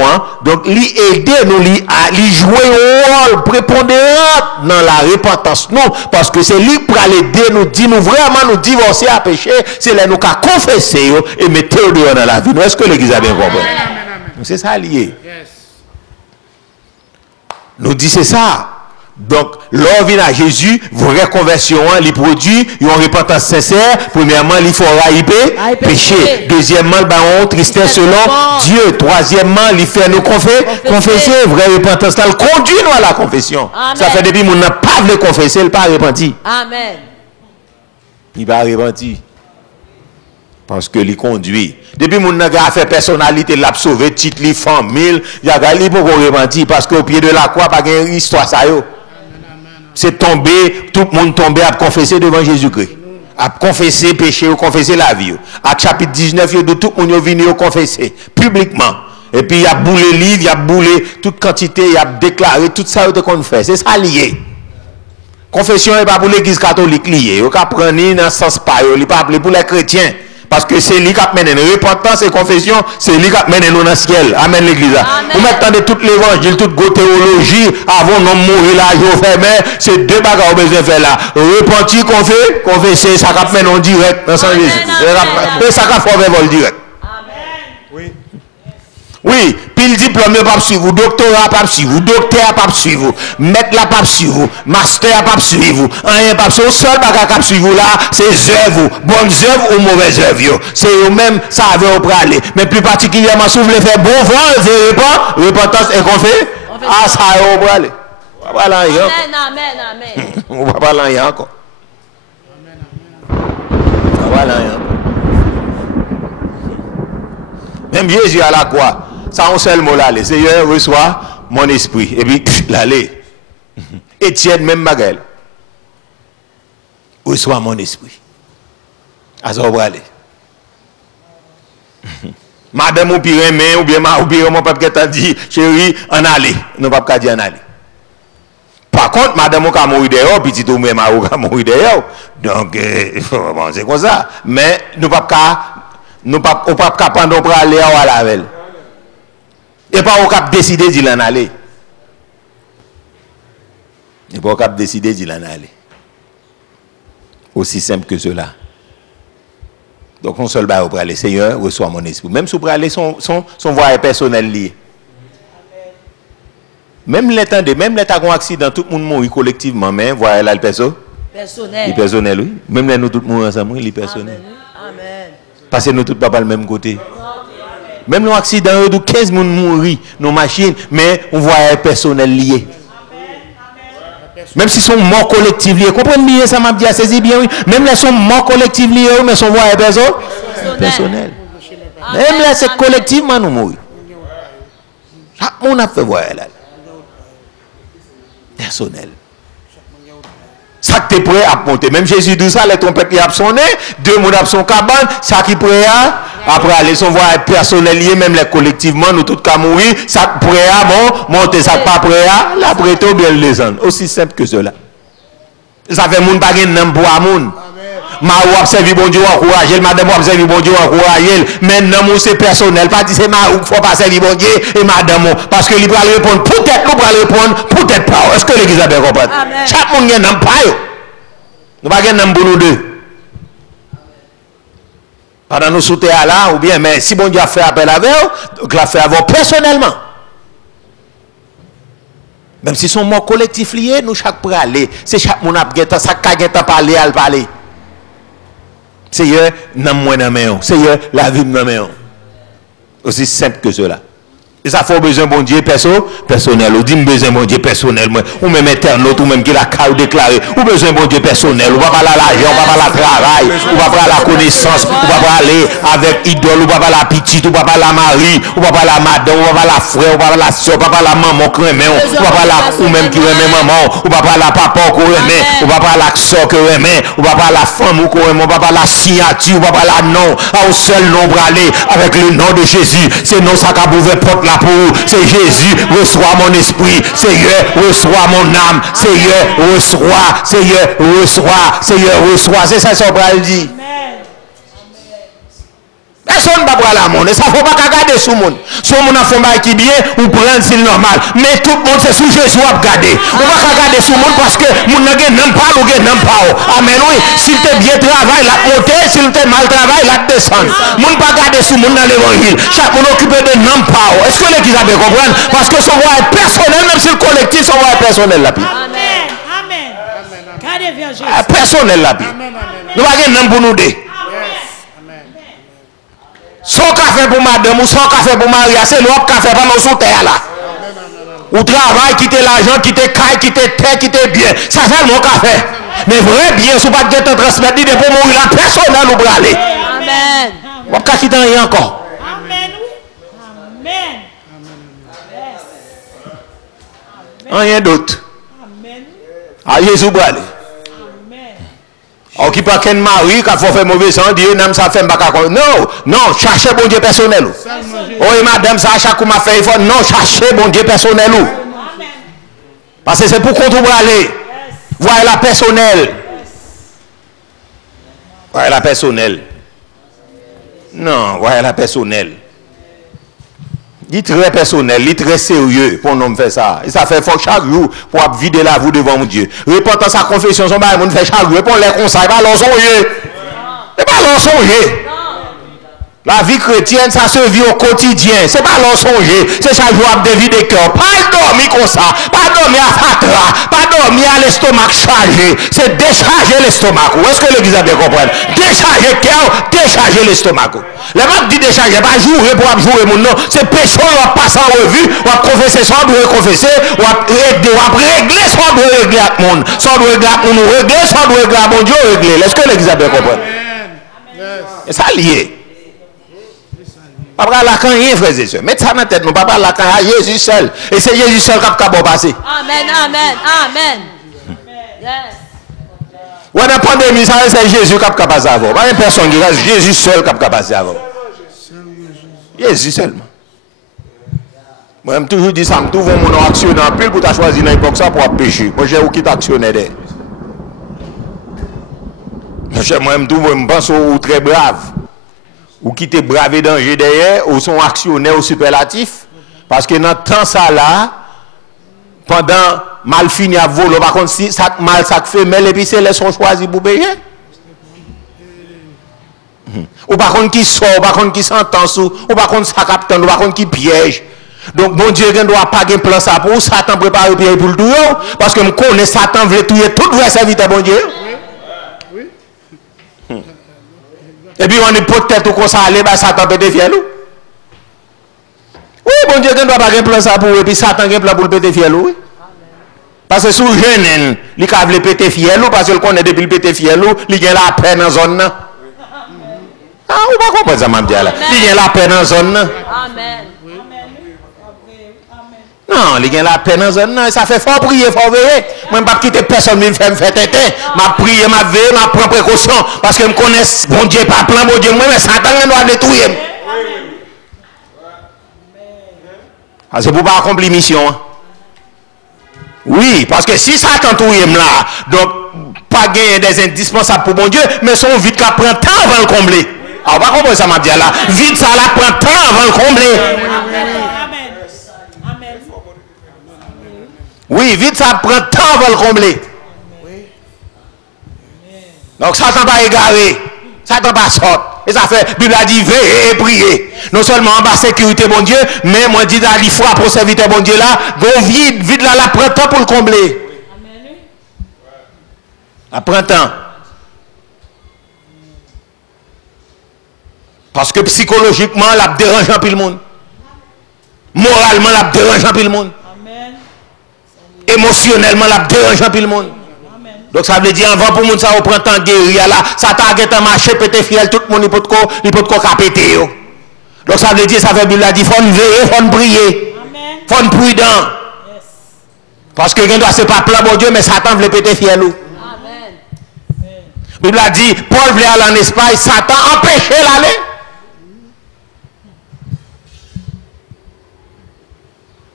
donc lui aider nous, lui jouer un rôle prépondérant dans la repentance nous, parce que c'est lui pour aider nous, dit nous vraiment nous divorcer à péché, c'est là nous qu'à confesser et mettre au dehors dans la vie. Est-ce que l'église a bien compris? C'est ça lié. Nous dit c'est ça. Donc, l'on vient à Jésus, vraie conversion, il produit, une repentance sincère. Premièrement, il faut péché. Deuxièmement, il tristesse selon Dieu. Troisièmement, il fait nous confesser. Vraie repentance, il conduit nous à la confession. Amen. Ça fait depuis qu'on n'a pas voulu confesser, il n'a pas repenti. Amen. Il va repenti. Parce que il conduit. Depuis mon n'a fait personnalité, l'a sauvé, titre, famille, il y a gagné pour qu'on repenti. Parce qu'au pied de la croix, pas une histoire ça yo. C'est tombé, tout le monde tombé à confesser devant Jésus-Christ. À confesser péché ou confesser la vie. À chapitre 19, tout le monde est venu confesser publiquement. Et puis il a boulé livre, il a boulé toute quantité, il a déclaré tout ça qu'on fait. C'est ça lié. Confession n'est pas pour l'église catholique liée. Il a pris dans ce sens pas, il n'est pas pour les chrétiens. Parce que c'est lui qui a mené nos repentance et confession, c'est lui qui a mené nous dans le ciel. Amen l'église. Vous mettez de toute l'évangile, toute théologie, avant de mourir là, je fais, mais c'est deux bagages que besoin de faire là. Repentir, confesser, ça a mené en direct dans Saint Jésus. Et ça a fait vol direct. Oui. Oui, puis le diplôme pas suivre, doctorat pas suivre, docteur pas suivre, maître la pas suivre, master pas suivre, rien pas suivre, seul bagage pas suivre là, c'est œuvres, bonnes œuvres ou mauvaises œuvres. C'est eux même ça avait au aller. Mais plus particulièrement si vous voulez faire bon vent, repentance et qu'on fait, ah ça au aller. On va pas là amen. On va pas là encore. On va là. Même Jésus à la croix. Ça, un seul mot là. Seigneur, reçois mon esprit. Et puis, l'aller. Étienne, même bagarre. Reçois mon esprit. À ça, on va aller. Madame ou pire, mais ou bien mon papa qui t'a dit, chérie, en aller. Nous ne pouvons pas dire en aller. Par contre, madame ou ka mourir dehors, petit ou même ou ka mourir dehors. Donc, bon, c'est comme ça. Mais nous ne pouvons pas prendre pour aller à la veille. Et pas au cap décider d'y en aller. Et pas au cap décider d'y en aller. Aussi simple que cela. Donc, on seul va pour aller, Seigneur, reçois mon esprit. Même si vous aller son voyage personnel lié. Même l'état un accident, tout le monde mourit collectivement, mais voyez là le personnel. Le personnel, oui. Même là, nous tous mourons ensemble, il est personnel. Amen. Parce que nous tous pas le même côté. Même un accident, 15 personnes mourir, nos machines, mais on voit personnel lié. Même si sont morts collectifs liés, comprenez bien ça m'a dit, saisi bien oui. Même là sont morts collectifs liés, mais sont voix personnel. Même là c'est collectivement nous mourir. Chaque monde a fait voir là. Personnel. Ça qui est prêt à monter. Même Jésus dit ça, les trompettes qui a sonné, deux monde a son cabane, ça qui est prêt à après aller son voix personnel lié, même les collectivement, nous tous qu'à mourir, ça qui est prêt à bon, monter, ça pas prêt à la prêter ou bien le descendre. Aussi simple que cela. Ça fait moun pas gen nan pour moun. Ma ou observer bon Dieu encourager, madame observer bon Dieu encourager, mais non c'est personnel, pas dire c'est ma ou faut pas servir bon Dieu et madame parce que il va répondre peut-être nous va répondre peut-être pas. Est-ce que l'église a bien compris? Chaque monde gen nan pas yo. Nous pas gen nan pour nous deux. Pendant nous sauter à là ou bien mais si bon Dieu a fait appel avec eux, donc l'a fait avoir personnellement. Même si son mot collectif lié, nous chaque pour aller, c'est chaque monde a geta ça ka geta parler à parler. Seigneur, nan moi nan main. Seigneur, la vie nan main. Aussi simple que cela. Et ça faut besoin bon Dieu personnel. Ou dit besoin bon Dieu personnel. Ou même internaute, ou même qui la carte déclaré. Ou besoin bon Dieu personnel. Ou pas parler à l'argent, ou pas parler à travail, ou pas parler à la connaissance, ou pas parler avec idole, ou pas parler à la petite, ou pas parler à Marie, ou pas parler à madame, ou pas parler à frère, ou pas parler à soeur, ou pas parler à maman qui remet, ou pas parler à ou même qui remet maman, ou pas parler à papa qui remet, ou pas parler à soeur qui remet, ou pas parler à femme qui remet, ou pas parler à signature, ou pas parler à nom, à un seul nom pour aller avec le nom de Jésus. C'est non ça qui a ouvert porte là pour vous. C'est Jésus, reçois mon esprit. Seigneur, reçois mon âme. Seigneur, reçois. Seigneur, reçois. Seigneur, reçois. C'est ça qu'on va dire. Personne ne va pas la monde. Ça ne faut pas regarder sous le monde. Sous le monde a fait un qui bien ou prendre c'est normal. Mais tout le monde c'est sous Jésus à regarder. On ne va pas regarder sous le monde parce que le monde n'a pas ou n'a pas. Amen. Oui. S'il te bien travail, la monter. S'il te mal travail, la descendre. On ne va pas regarder sous le monde dans l'évangile. Chaque monde occupé de n'a pas. Est-ce que l'église a bien compris? Parce que son voix est personnel, même si le collectif, son voix est personnel là. Amen. Amen. Personnel là. Nous va gagner pour nous deux. Son café pour madame ou son café pour Maria, c'est l'autre café pour nous sous terre là. Ou travail, quitter l'argent, quitter caille, quitter terre, quitter bien. Ça c'est mon café. Mais vrai bien, si vous ne pouvez pas transmettre, il pour mourir la personne là, nous pour aller. Amen. On va quitter rien encore. Amen. Amen. Rien d'autre. Amen. Ah, Jésus pour aller. On qui pas qu'un mari qui a fait mauvais sang, Dieu n'aime ça fait pas non, cherchez bon Dieu personnel. Oh madame ça chaque coup m'a fait il faut non chercher bon Dieu personnel. Parce que c'est pour qu'on trouve aller. Voilà la personnel. Voilà la personnel. Non, voilà la personnel. Il est très personnel, il est très sérieux pour nous faire ça. Et ça fait fort chaque jour pour vider la vie devant mon Dieu. Repentant sa confession, son bail, on fait chaque jour. Pour les conseils, pas l'en songer. C'est pas l'en songer. La vie chrétienne, ça se vit au quotidien. C'est pas l'en songer. C'est chaque jour de vie de cœur. Pas dormir comme ça. Pas dormir à fatra. Pas dormir à l'estomac chargé. C'est décharger l'estomac. Est-ce que l'église a bien compris? Décharger le cœur, décharger l'estomac. Les gens disent décharger, pas jouer pour jouer mon nom. C'est péché, on va passer en revue, on va confesser, soit on doit confesser, on va régler, soit on doit régler à monde. Soit on doit régler à nous régler, soit on doit régler à mon Dieu régler. Est-ce que l'église a bien compris? Et ça lié. Pas la rien, frères et sœurs. Mettez ça dans la tête, nous pas la can à Jésus seul. Et c'est Jésus seul qui a passer. Amen, amen, amen. Yes. Ou dans la pandémie, ça c'est Jésus qui a passé avant. Pas une personne qui reste, Jésus seul qui a passé avant. Jésus seulement. Moi, je toujours dit ça, je trouve mon actionnaire en pile pour choisir dans l'époque ça pour pécher. Moi, j'ai ou qui t'actionnaire derrière. Moi, je pense ou très brave. Ou qui te bravé danger derrière, ou son actionnaire au superlatif. Parce que dans le temps ça là, pendant mal fini à voler, par contre, si ça mal ça fait, mais les pistes les sont choisis pour payer. Ou par contre qui sort, ou par contre qui s'entend sous, ou par contre ça capte, ou par contre qui piège. Donc bon Dieu ne doit pas un plan ça pour Satan préparer piège pour le tout, parce que je connais Satan veut tuer tout vrai serviteur bon Dieu. Et puis on est peut-être tout comme ça aller, bah Satan peut te fier. Oui, bon Dieu ne doit pas un plan ça pour, et puis Satan a un plan pour le péter fier. Oui. Parce que sous jeune, il a voulu péter fier, parce qu'il connaît depuis le péter fier, il a la peine dans la zone. Ah, on va comprendre ça, m'a dit là. Il a la peine dans la zone. Amen. Non, il a la peine dans la zone. Ça fait fort prier, fort veiller. Moi, je ne vais pas quitter personne, je vais me faire tête. Je prier, je veiller, je prends précaution. Parce que je connais, bon Dieu, pas plein, bon Dieu, moi, mais Satan doit détruire. Ah, c'est pour pas accomplir mission. Oui, parce que si Satan touille là, donc, pas gagner des indispensables pour bon Dieu, mais son vide qui prend temps avant le combler. Ah, on va comprendre ça, m'a dit là. Vide, ça la prend temps avant le combler. Oui, vite, ça prend temps avant le combler. Donc, Satan va égarer. Satan va sortir. Et ça fait, Bible a dit, veillez et priez. Non seulement en bas sécurité, mon Dieu, mais moi, dit, il frappe pour serviteur, mon Dieu, là, bon vide, vide là, la prend temps pour le combler. La prend temps. Parce que psychologiquement, la dérangeant plus le monde. Moralement, la dérangeant plus le monde. Émotionnellement, la dérangeant plus le monde. Donc ça veut dire, avant pour le monde, ça au printemps guérir là, ça t'a un marché, pété fiel, tout le monde, il peut péter. Donc ça veut dire, ça fait Bible a dit, il faut veiller, il faut prier. Il faut être prudent. Parce que c'est pas plein, bon Dieu, mais Satan veut péter fiel. Bible a dit, Paul voulait aller en Espagne, Satan empêchait l'aller.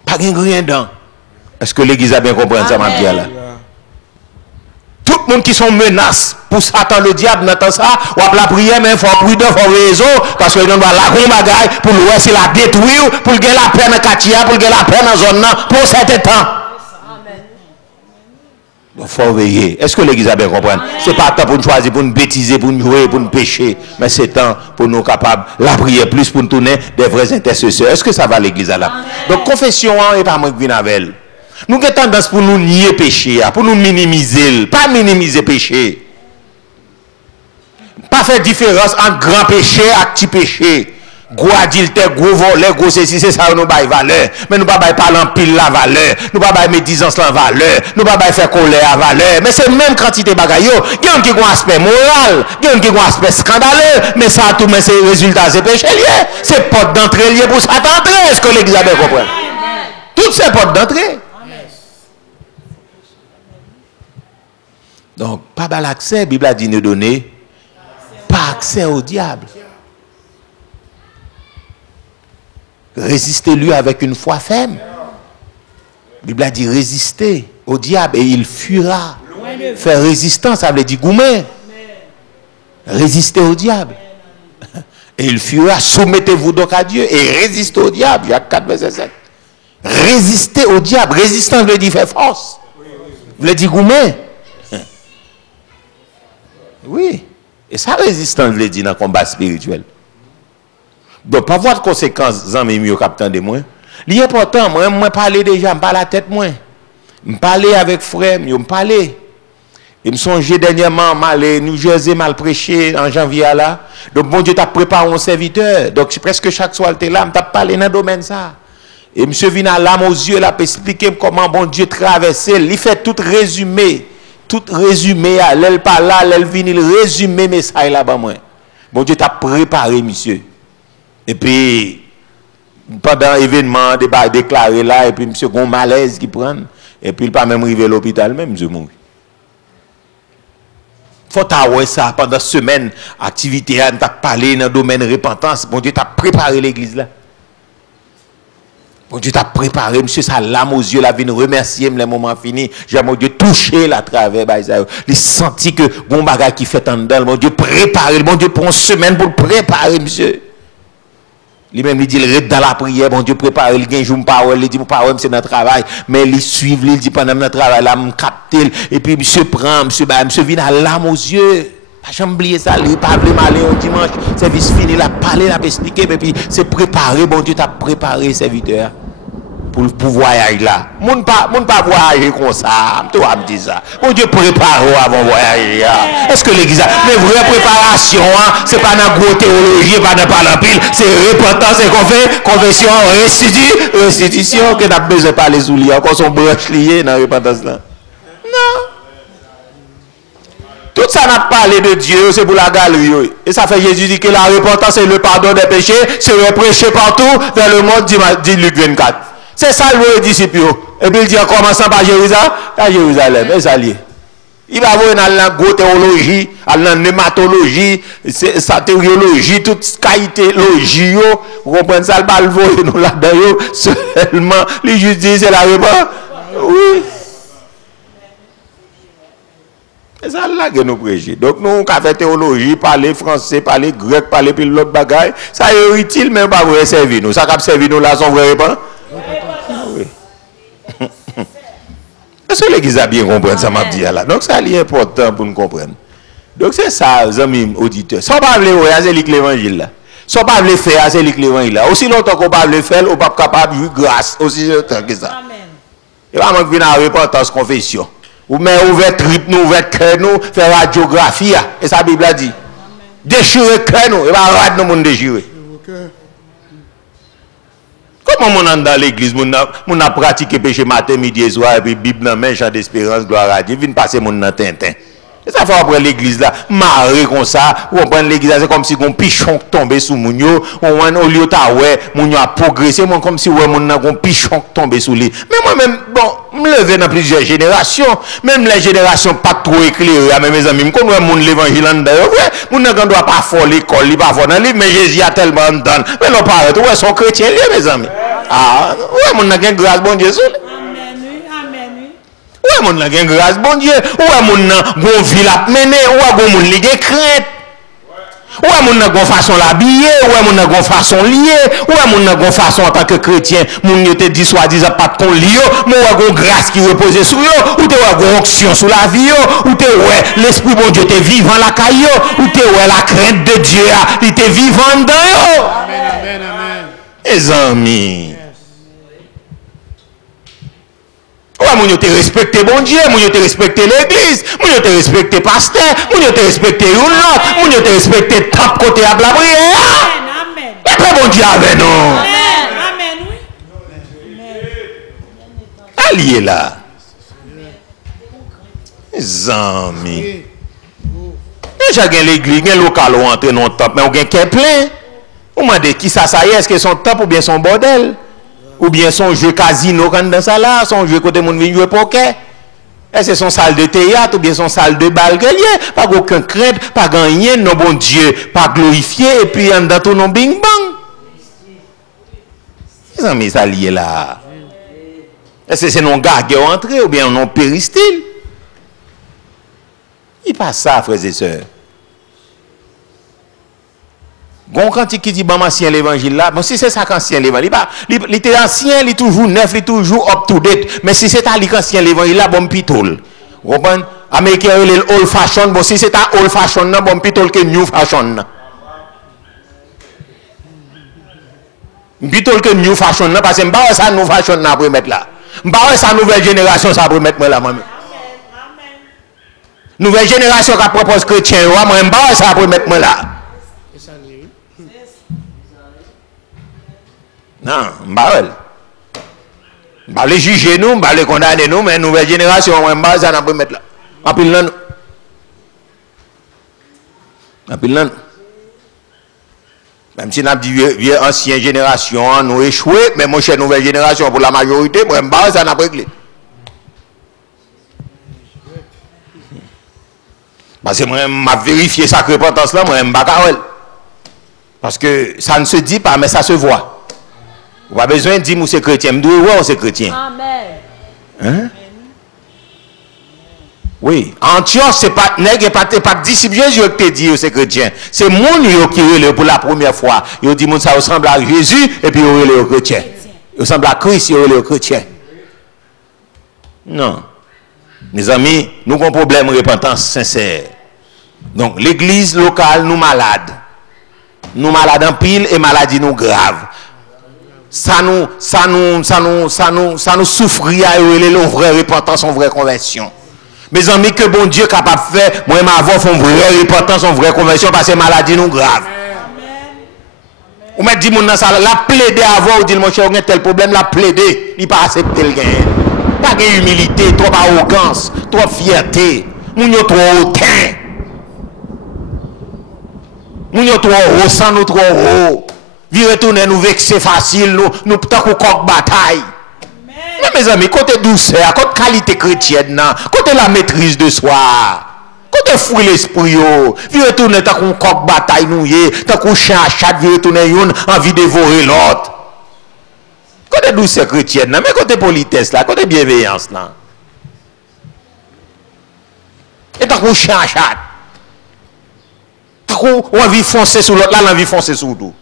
Pas rien dedans. Est-ce que l'église a bien compris ça, m'a dit là? Tout le monde qui sont menaces pour Satan, le diable, n'entend ça, ou à la prière, mais il faut prudent, il faut réseau, parce que nous doit la bagaille pour le voir s'il la détruire, pour gagner la peine en Katia, pour gagner la peine en zone, pour un certain temps. Il faut veiller. Est-ce que l'église a bien compris? Ce n'est pas temps pour nous choisir, pour nous bêtiser, pour nous jouer, pour nous pécher, mais c'est temps pour nous capables la prière plus pour nous tourner des vrais intercesseurs. Est-ce que ça va l'église là? Donc, confession n'est pas moi qui viens avec elle. Nous avons tendance pour nous nier péché, pour nous minimiser, pas minimiser péché. Pas faire différence entre grand péché et petit péché. Gros adultère, gros volet, gros ceci, c'est ça nous bail valeur. Mais nous pas bail parler en pile la valeur. Nous pas bail médisance la valeur. Nous pas bail faire colère la valeur. Mais c'est même quantité bagaille. Il y a qui ont un aspect moral, il y a qui ont un aspect scandaleux, mais ça tout mais c'est résultat c'est péché lié. C'est porte d'entrée lié pour ça d'entrée. Est-ce que l'église a bien compris? Toutes ces portes d'entrée. Donc, pas l'accès, la Bible a dit nous donner, pas accès au diable. Résistez-lui avec une foi ferme. La Bible a dit résister au diable et il fuira. Faire résistance, ça veut dire goumer. Résister au diable. Et il fuira. Soumettez-vous donc à Dieu et résistez au diable. Jacques 4, verset 7. Résister au diable. Résistance veut dire faire force. Veut dire goumer. Oui. Et ça, résistance veut dire dans le combat spirituel. Donc, pas voir de conséquences, amis mieux captain de moi. L'important, moi, parler déjà, je parle la tête, moi. Je parler avec frère, je parler. Et me songe dernièrement, mal New Jersey, mal prêché en janvier là. Donc, bon Dieu t'a préparé un serviteur. Donc, presque chaque soir, il était là, je parlé dans le domaine ça. Et monsieur vient à l'âme aux yeux, là, pour expliquer comment bon Dieu traverse. Il fait tout résumé. Tout résumé, elle pas là, elle vient, il résume mes messages là-bas, moi. Bon Dieu t'a préparé, monsieur. Et puis, pendant l'événement, débat déclaré là, et puis monsieur, il y a un malaise qui prend. Et puis, il pas même arrivé à l'hôpital, même, monsieur mourir. Faut avoir ça pendant semaine, activité, on t'a parlé dans le domaine de repentance. Bon Dieu t'a préparé l'église là. Bon Dieu t'a préparé, monsieur, ça l'âme aux yeux, la vie nous remercier, les moments finis. J'ai mon Dieu touché la travers, il senti que bon bagage qui fait en dedans, mon Dieu préparé, mon Dieu pour une semaine pour préparer, monsieur. Lui-même, il dit, il reste dans la prière, bon Dieu prépare, il gagne jour parole, il dit, mon parole, c'est notre travail, mais il suit, il dit, pendant notre travail, là, me capte, et puis, monsieur prend, monsieur vient à l'âme aux yeux. Pas jamais oublier ça, il pas voulu aller au dimanche, service fini, il a parlé, il a expliqué, et puis, c'est préparé, bon Dieu t'a préparé, serviteur, pour voyager là. Moun pas voyager comme ça, toi me dis ça. Bon Dieu prépare avant voyager. Est-ce que l'église a mais vraie préparation, c'est pas dans gros théologie, pas dans parler, c'est repentance, c'est qu'on fait conversion, restitution, que n'a besoin de parler sous lui, encore son branche lié dans la repentance là. Non. Tout ça n'a pas parlé de Dieu, c'est pour la galerie. Et ça fait Jésus dit que la repentance et le pardon des péchés seraient prêchés partout vers le monde, dit Luc 24. C'est ça le disciple. Et puis il dit en commençant par Jérusalem, à Jérusalem, et ça lié. Il va voir dans la gros théologie, dans la nématologie, sa théologie, toute qualité logie, vous comprenez ça, le bal voyer nous là-dedans, seulement, les juste disent c'est la réponse. Oui. C'est ça là que nous prêchons. Donc nous, on fait théologie, parler français, parler grec, parler puis l'autre bagaille, ça est utile, mais pas vrai servir nous. Ça cap servir nous là, son vrai réponse. Est-ce que l'église a bien compris ça m'a dit là? Donc ça est important pour nous comprendre. Donc c'est ça, amis auditeurs. Si on ne peut pas le c'est l'évangile là. Si on ne peut pas le faire, c'est l'évangile là. Aussi longtemps qu'on ne peut pas le faire, on ne peut pas capable de grâce. Aussi longtemps que ça. Et pas manquer dans la repentance confession. Ou mais ouvert trip nous, ouvert cœur nous, faire radiographie. Et ça la Bible a dit. Déchirer cœur nous, et pas rad nous monde déchirer. Comment on est dans l'église, on a pratiqué péché matin, midi et soir, et puis Bible dans main, chant d'espérance, gloire à Dieu, vient passer mon dans Tintin. Et ça fait après l'église là, marrer comme ça, ou on prend l'église là, c'est comme si un pichon tombé sous mon yo, au lieu de ouais, mon yo a progressé, moi comme si ouais, mon a un pichon tombé sous lui. Mais moi-même, bon, me lever dans plusieurs générations, même les générations pas trop éclairées, mes amis, comme ouais, mon l'évangile d'ailleurs, ouais, mon ne doit pas faire l'école, il pas faire dans le livre, mais Jésus a tellement donné. Mais non, pas arrête, ouais, son chrétien, mes amis. Ah, ouais, mon n'a qu'un grâce, bon Dieu, ouais, mon n'a qu'un grâce, bon Dieu. Ouais, mon n'a qu'un ville à mener. Ouais, mon n'a qu'un crainte. Ouais, mon n'a qu'une façon l'habiller. Ouais, mon n'a qu'une façon lier. Ouais, mon n'a qu'une façon en tant que chrétien. Mon n'a te dit soi-disant pas de ton lieu. Mon n'a qu'une grâce qui repose sur eux. Ou te ouais, une onction sur la vie. Ou te ouais, l'esprit bon Dieu te vivant la caillou. Ou te ouais, la crainte de Dieu. Il te vivant dedans. Amen, amen, amen. Les amis. Ouais, mon te respecté bon Dieu, mon te respecté l'église, mon te respecté pasteur, mon te respecté une autre, mon te respecté top côté à la prière. Amen. Et puis bon Dieu avec nous. Amen. Allié là. Les amis. Déjà l'église, il y a un local où entrer dans le top, mais on a un plein. On m'a dit qui ça y est, est-ce que son top ou bien son bordel? Ou bien son jeu casino quand dans ça là, son jeu côté mon vient jouer poker. Est-ce que son salle de théâtre ou bien son salle de bal pas aucun crainte, pas gagné, non bon Dieu, pas glorifié et puis en dans tout non bing bang. Les amis ça lié là. Est-ce que c'est non gars qui est entré ou bien non péristyle? Il passe ça frères et sœurs. Gon cantique qui dit bon ancien l'évangile là, bon si c'est ça qu'ancien l'évangile, il était ancien, il est toujours neuf, il est toujours up to date, mais si c'est à l'ancien l'évangile là, bon pitol. Vous comprenez? Américain il est old fashion, bon si c'est à old fashion là, bon pitol que new fashion. Pitol que new fashion là parce que m'pa ça new fashion là pour mettre là. M'pa ça nouvelle génération ça pour mettre moi là moi. Nouvelle génération qui propose chrétien, moi m'pa ça pour mettre moi là. Non, m'bawel. M'ba les juger nous, m'ba les condamner nous, mais nouvelle génération, m'ba ça n'a pas mettre là. Apil nan. Apil nan. Même si nous avons dit, vieux ancienne génération, nous échoué, mais mon cher nouvelle génération, pour la majorité, moi, ça n'a pas réglé. Parce que moi, je vérifié sa repentance là, moi, je ne pas. Parce que ça ne se dit pas, mais ça se voit. Vous n'avez pas besoin de dire que c'est chrétien. Je dois voir c'est chrétien. Amen. Hein? Oui. Antioche, c'est pas pas disciple Jésus qui te dit que c'est chrétien. C'est mon qui est pour la première fois. Il dit que ça ressemble à Jésus et puis il est chrétien. Il ressemble à Christ, il est chrétien. Non. Mes amis, nous avons un problème de repentance sincère. Donc, l'église locale, nous malades. Nous malades en pile et maladies nous graves. Ça nous souffrit à une vraie repentance, une vraie conversion. Mes amis, que bon Dieu est capable de faire, moi, ma voix, font une vraie repentance, une vraie conversion, parce que maladie nous grave. Ou me dit, la plaider avant, ou dit, mon cher, on a tel problème, la plaider, il pas accepter le gain. Pas d'humilité, trop arrogance, trop fierté, moun yo trop hautain. Moun yo trop haut, sans nous trop haut. Vi retourner nous vexer facile, nous tant qu'on coq bataille. Mais mes amis, côté douceur, côté qualité chrétienne, côté la maîtrise de soi, côté fouille l'esprit, vi retourner tant qu'on coq bataille nous yé, tant qu'on chien à chat, vi retourner une envie de dévorer l'autre. Côté douceur chrétienne, mais côté politesse là, côté bienveillance là. Et tant qu'on chien à chat. Tant qu'on envie foncer sur l'autre là, l'envie foncer sur tout.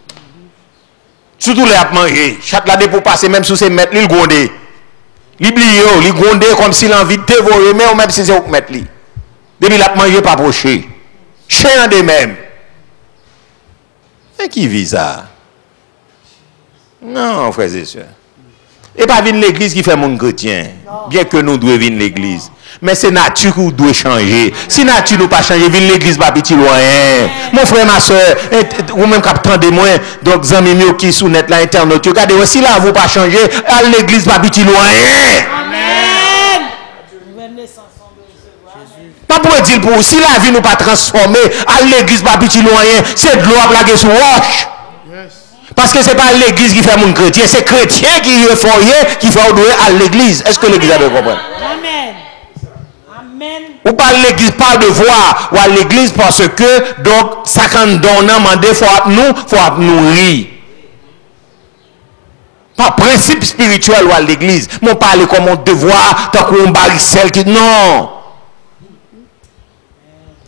Surtout les à manger. Chaque là pour passer même sous ses mètres, il gronde. Il gronde comme s'il a envie de dévorer, mais même si c'est au mètre. Depuis la manger pas approché. Chien de même. Mais qui vit ça? Non, frères et sœurs. Et pas venir l'église qui fait mon chrétien. Bien que nous devons venir l'église. Mais c'est nature qui doit changer. Si nature ne pas changer, venir l'église pas petit loin. Mon frère, ma soeur, ou même captant de moi, donc amis qui sont net là internet, regardez, si là vous pas changer, à l'église pas petit loin. Amen. Pas pour dire pour si la vie nous pas transformer, à l'église pas petit loin, c'est de l'eau à blaguer sur roche. Parce que ce n'est pas l'église qui fait mon chrétien, c'est chrétien qui est foyer, qui fait odouer à l'église. Est-ce que l'église a bien compris? Amen. Amen. Ou pas l'église, pas de voir, ou à l'église parce que, donc, ça quand donne, mandé, faut nourrir. Pas principe spirituel ou à l'église. Mon parler comme un devoir, tant qu'on barricelle qui, non.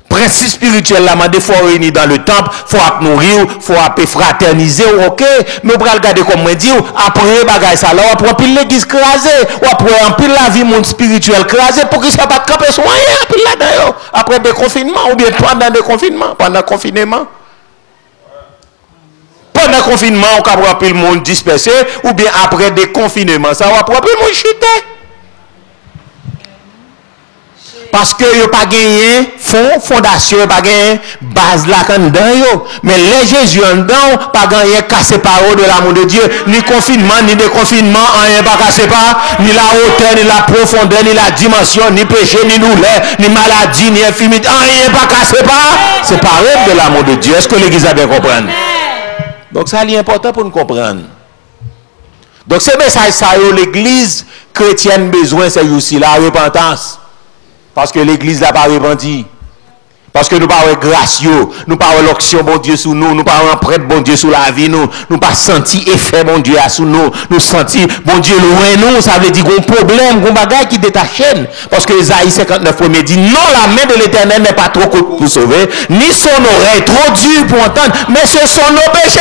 Principe spirituel, là, il faut réunir dans le temple, il faut nourrir, il faut fraterniser, ok? Mais on peut regarder comme moi dit, après, bagay ça là, après, puis l'église crasée, ou après, la vie monde spirituel crasé, pour que ça ne pas camper sur rien, puis là-dedans, après des confinements, ou bien pendant des confinements, pendant le confinement. Pendant le confinement, on peut avoir le monde dispersé, ou bien après des confinements, ça va avoir le monde chuter. Parce que yo pas gagné fondation, pas gagné base là dedans. Mais les Jésus en dedans, pas gagné casser parole de l'amour de Dieu, ni confinement, ni déconfinement, rien pas casser pas, ni la hauteur, ni la profondeur, ni la dimension, ni péché, ni douleur, ni maladie, ni infirmité, rien pas casser pas. C'est parole de l'amour de Dieu. Est-ce que l'église a bien compris? Donc ça est important pour nous comprendre. Donc c'est message ça l'église chrétienne besoin c'est aussi la repentance. Parce que l'église n'a pas repenti. Parce que nous pas gracieux, nous pas l'onction bon Dieu sous nous, nous pas prêtre bon Dieu sous la vie nous, nous pas senti effet bon Dieu sous nous, nous senti bon Dieu loin nous, ça veut dire qu'on problème, qu'on bagaille qui détache. Parce que Isaïe 59 premier dit non, la main de l'Éternel n'est pas trop courte pour sauver, ni son oreille trop dure pour entendre, mais ce sont nos péchés.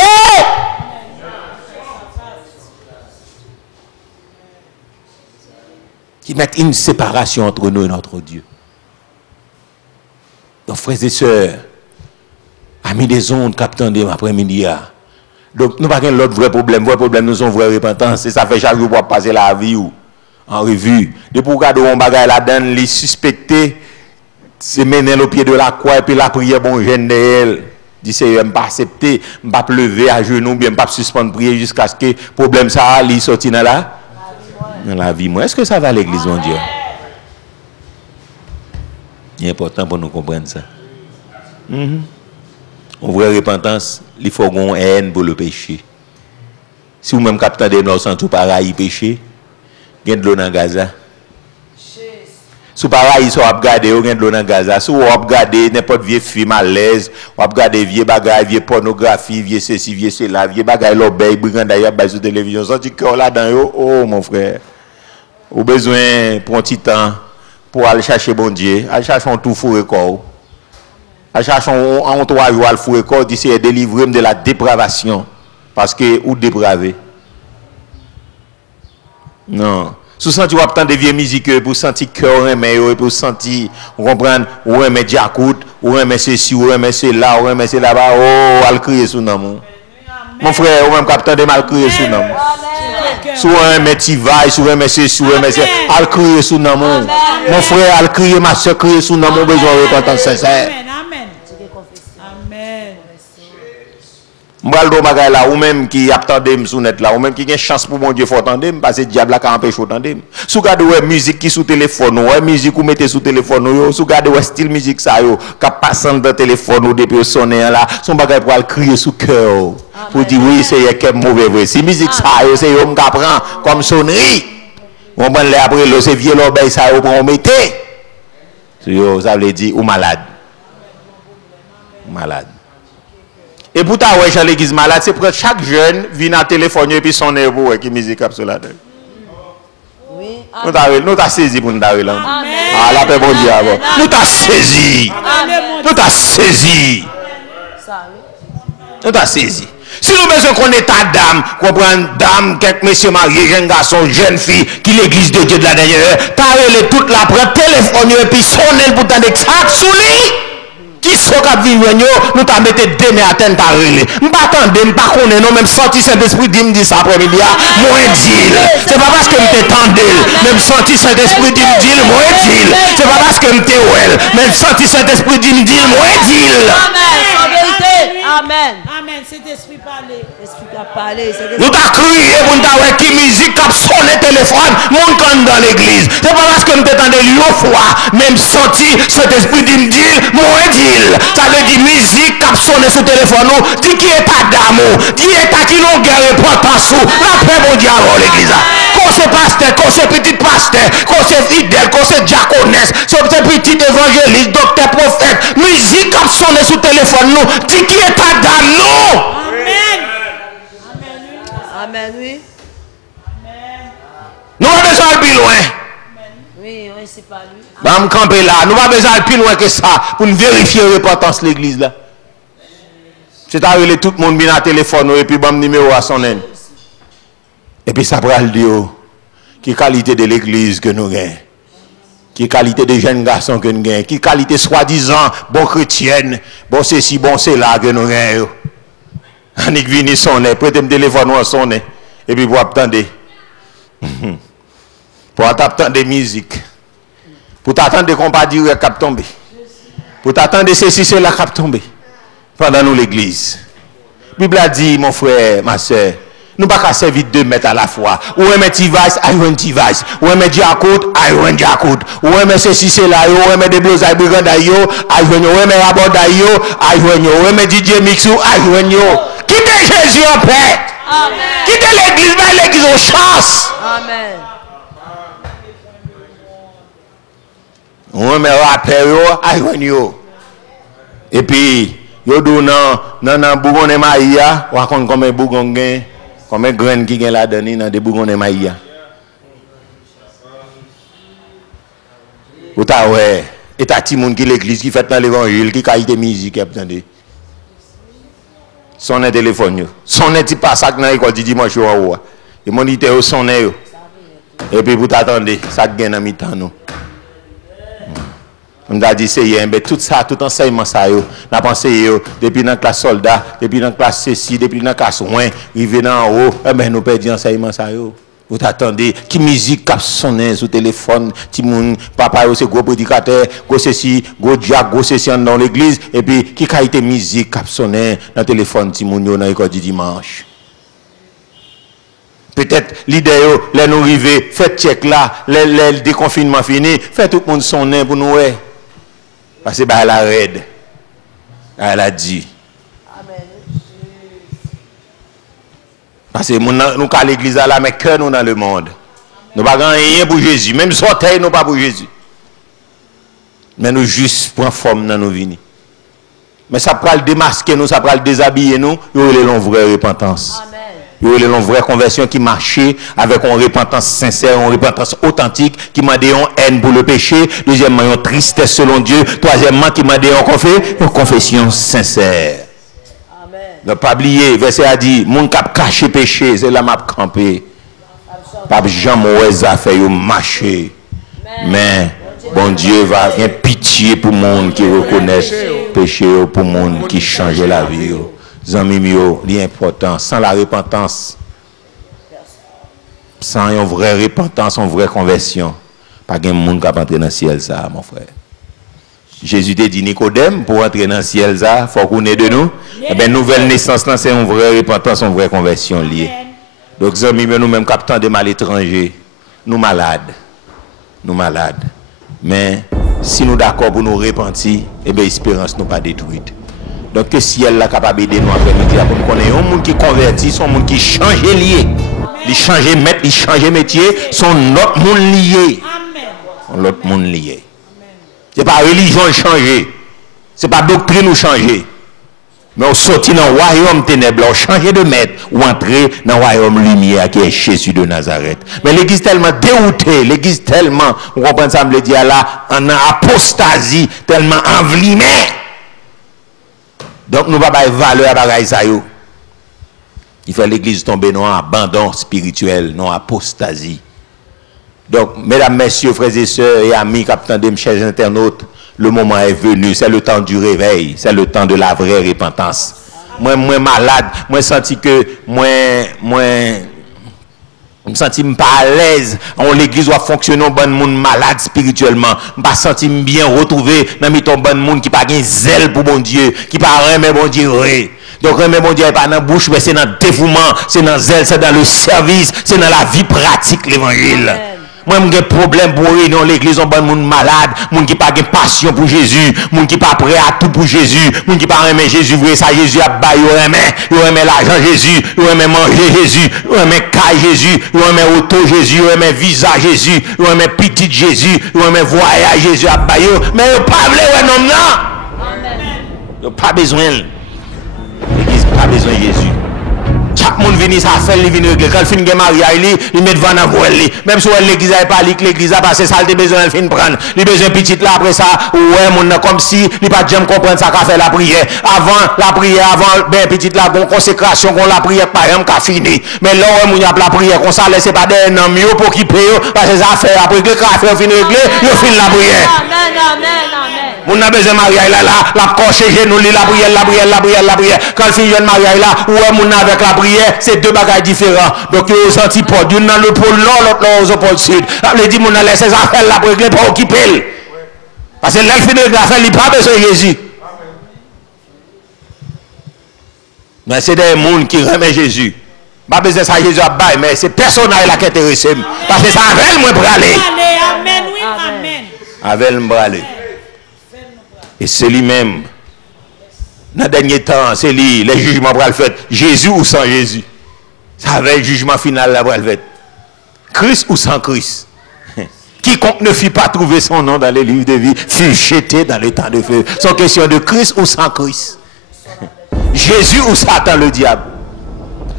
Qui mettent une séparation entre nous et notre Dieu. Donc, frères et sœurs, amis des ondes, captants de l'après-midi, donc nous n'avons pas l'autre vrai problème. Vrai problème, nous sommes vraie repentance. Et ça fait chaque jour pour passer la vie en revue. Depuis pour regarder un bagage là-dedans, les suspecter, c'est mener au pied de la croix et puis la prière, bon, gêne d'elle. Dit Seigneur, je ne vais pas accepter, je ne vais pas lever à genoux, bien, je ne vais pas suspendre prier jusqu'à ce que le problème ça, il sorti dans la vie. Moi, est-ce que ça va à l'église, mon Dieu? Il est important pour nous comprendre ça. une vraie repentance, il faut une haine pour le péché. Si vous même capteur de nous sans tout pareil péché, il y a de l'eau dans Gaza. Si pareil, si vous regardez, il y a de l'eau dans Gaza. Si vous regardez n'importe vieux film à l'aise, vous regardez vieux bagages, vieux pornographie, vieux ceci, vieux cela, vieux bagages l'obéi, brigandaille sur télévision, sorti cœur là-dedans, oh mon frère. Vous avez besoin pour un petit temps pour aller chercher bon Dieu, aller chercher un tout fou record. Aller chercher un 3 jours al fou record, d'essayer de délivrer de la dépravation. Parce que ou dépravé. Non. Si vous sentez que des vieilles musiques pour sentir cœur et pour sentir, vous comprenez, ou aimer Diakout, ou aimer ceci, ou aimer cela, ou aimer cela là-bas, oh, al crier sous nom. Mon frère, ou même capteur de mal crier sous nom. Si vous aimez Tivaï, si vous aimez ceci, si vous aimez cela, al crier sous nom. Mon frère, al crier, ma soeur, crier sous nom, mon besoin de repentance sincère. M'bral do bagay là ou même qui attendem sous net là ou même qui a chance pour mon Dieu faut attendre parce que diable là ka empêche attendre. Sou gade ouais musique qui sous téléphone ouais musique ou mettez sous téléphone yo sou gade ouais style musique ça yo ka passant dans téléphone ou depuis sonner là son bagay pour aller crier sous cœur pour dire oui c'est que mauvais vrai. Si musique ça yo c'est yo m'ka prend comme sonnerie. On prend les après le c'est vieux l'obéi ça yo pour mettre. Yo ça veut dire ou malade. Malade. Et pour ta ouais l'église malade, c'est pour chaque jeune vient à téléphone et puis son pour qui musique sur la tête. Oui. Nous t'a saisi pour nous là. Ah la paix bon Dieu avant. Nous t'a saisi. Nous t'a saisi. Nous t'a saisi. Si nous besoin qu'on est ta dame, qu'on prend dame, quelques messieurs mariés, jeunes garçons, jeunes filles, qui l'église de Dieu de la dernière heure, t'as toute la prend téléphone et puis sonner pour t'en exact sous lui. Qui sont cap vivre nous t'a metté demain à terre ta relé m'pas attendre m'pas connait non même sorti Saint-Esprit dit ça après-midi moins dit c'est pas parce que m'était tendel même sorti Saint-Esprit dit moins dit c'est pas parce que m'était well même sorti Saint-Esprit dit moins dit amen en vérité amen Amen, cet esprit parler. Esprit qui a parlé nous t'a crié pour nous qui musique qui sonne téléphone mon camp dans l'église c'est pas parce que m'était tendel une fois même sorti Saint-Esprit dit moins dit ça veut dire musique qui sonne sur téléphone nous dit qui est ta dame dit est qui non guerre importance la paix mon diable l'église qu'on c'est pasteur qu'on c'est petit pasteur qu'on c'est fidèle qu'on c'est diaconesse c'est petit évangéliste docteur prophète musique qui sonne sur téléphone nous dit qui est ta dame nous Amen. amen oui nous avons besoin de plus loin. oui on sait pas lui Bah me camper là, nous pas besoin de plus loin que ça pour nous vérifier l'importance de l'église là. C'est-à-dire tout le monde vient à téléphone et puis bam numéro à son aide. Et puis ça pral dire qui qualité de l'église que nous gagnons. Qui qualité de jeunes garçons que nous gagnons, qui qualité soi-disant bon chrétienne, bon ceci bon c'est là que nous gagnons. Anik vini sonner, prêtez me téléphone ou sonner et puis pour attendre. Pour attendre des musiques. Pour t'attendre qu'on pas dire cap tomber. Pour t'attendre ceci c'est là cap tomber. Pendant nous l'église. Bible a dit mon frère, ma soeur, nous pas qu'à servir 2 mètres à la fois. Ou aimer Tivaïs, aïe Tivaïs. Ou aimer Diakout, aïe Diakout. Ou aimer ceci c'est là, ou aimer des blouses aïe brigandaille, aïe ou aimer rabodaille, aïe ou aimer DJ Mixou, aïe quittez Jésus en paix. amen Quittez l'église, mais l'église en chance. amen On me rappelle yo et puis yo do nan bougon de maïa ou raconte combien bougon gain combien graines qui gain là dedans dans des bougon de maïa ou ta ouais et ta ti moun qui l'église qui fait dans l'évangile qui qualité musique attendez sonne téléphone yo sonne ti pas ça dans école dimanche ou et moniteur sonne yo et puis pour t'attendre ça gain dans mi-temps nous. On a dit c'est tout ça tout enseignement ça yo n'a pensé depuis dans classe soldat depuis dans classe ceci depuis dans classe soin rivé dans haut ben nous perdons enseignement ça yo vous attendez qui musique cap sonner sur téléphone ti moun papa c'est gros prédicateur gros ceci gros diacre gros ceci dans l'église et puis qui qualité musique cap sonner dans téléphone ti moun yo dans école du dimanche. Peut-être l'idée yo les nous rivé fait check là les déconfinement fini fait tout le monde sonner pour nous. Parce que bah, elle a raide. Elle a dit. Parce que nous sommes à l'église là, mais cœur nous dans le monde. Nous n'avons pas rien pour Jésus. Même sortir, nous pas pour Jésus. Mais nous juste prendre forme dans nos vies. Mais ça peut le démasquer nous, ça peut le déshabiller nous. Il y a une vraie repentance. Il y a une vraie conversion qui marchait avec une repentance sincère, une repentance authentique, qui m'a dit une haine pour le péché. Deuxièmement, une tristesse selon Dieu. Troisièmement, qui m'a dit une confession sincère. Ne pas oublier, verset a dit, mon cap caché péché, c'est là m'a campé. Pas jamais ça fait marcher. Mais bon Dieu va avoir pitié pour monde qui reconnaît péché, pour monde qui change la vie. Zami mio, l'important, sans la repentance, sans une vraie repentance, une vraie conversion, pas de monde qui va entrer dans le ciel ça, mon frère. Jésus t'a dit Nicodème, pour entrer dans le ciel ça, il faut qu'on ait de nous. Eh bien, nouvelle naissance, c'est une vraie repentance, une vraie conversion liée. Donc, zami, nous-mêmes, capteurs de mal étranger, nous malades. Nous malades. Mais, si nous d'accord pour nous repentir, eh bien, l'espérance n'est pas détruite. Donc, que si elle est capable d'aider nous après-midi, pour nous connaître un monde qui convertit, son monde qui change lié. Il change maître, il change métier, son autre monde lié. L'autre monde lié. Ce n'est pas religion changer. Ce n'est pas doctrine ou changer. Mais on sortit dans le royaume ténèbres, on change de maître, ou entrer dans le royaume lumière qui est Jésus de Nazareth. Mais l'église tellement déroutée, l'église tellement, on comprend ça, me le dire là, en apostasie, tellement envelimée. Donc nous ne pouvons pas valeur à ça. Il faut l'église tomber dans abandon spirituel, dans apostasie. Donc, mesdames, messieurs, frères et sœurs et amis, capitaines de chers internautes, le moment est venu, c'est le temps du réveil, c'est le temps de la vraie repentance. Moi malade, moi senti que je me sens pas à l'aise. L'église doit fonctionner, bon monde malade spirituellement. Je me sens bien retrouvé dans un bon monde qui n'a pas de zèle pour bon Dieu, qui n'a pas de bon Dieu. Donc, remet mon Dieu, pas dans la bouche, mais c'est dans le dévouement, c'est dans le zèle, c'est dans le service, c'est dans la vie pratique, l'évangile. Moi, j'ai un problème pour réunir l'église, on bon monde malade, monde qui pas de passion pour Jésus, monde qui pas prêt à tout pour Jésus, monde qui pas aimer Jésus, vrai ça Jésus a baillé, il aime l'argent Jésus, il aime manger Jésus, il aime caille Jésus, il aime auto Jésus, il aime visa Jésus, il aime petit Jésus, il aime voyage Jésus a baillé, mais il pas besoin non non. Il pas besoin. L'église pas besoin de Jésus. Chaque monde vient ça fait il vient régler quand il finit mariage il met devant la voile même si l'église a pas l'église a passé ça il besoin il fin prendre il besoin petite là après ça ouais mon comme si il pas jamais comprendre ça qu'a fait la prière avant ben petite là gon consécration gon la prière pas même qu'a fini mais là ouais mon y a la prière comme ça laisser pas des non mieux pour qui paye parce que ça fait après que café fin régler il fin la prière amen. Mon a besoin de mariage là, la cocher genou, la prière. Quand il finit le mariage là, ouais, mon avec la prière, c'est deux bagages différents. Donc, il y a un antipode, une dans le pôle nord, l'autre dans le pôle sud. Il dit, mon a laissé ça faire la prière pour occuper. Parce que là, il finit de faire, il n'a pas besoin de Jésus. Mais c'est des gens qui remettent Jésus. Pas besoin de ça, Jésus a bail, mais c'est personnel là qui est intéressé. Parce que ça avec moi pour aller. Amen, oui, amen. Avec moi pour aller. Et c'est lui-même. Dans le dernier temps, c'est lui, les jugements pour le fait. Jésus ou sans Jésus. Ça va être le jugement final là pour le fait. Christ ou sans Christ. Quiconque ne fit pas trouver son nom dans les livres de vie fut jeté dans le temps de feu. C'est une question de Christ ou sans Christ. Jésus ou Satan le diable.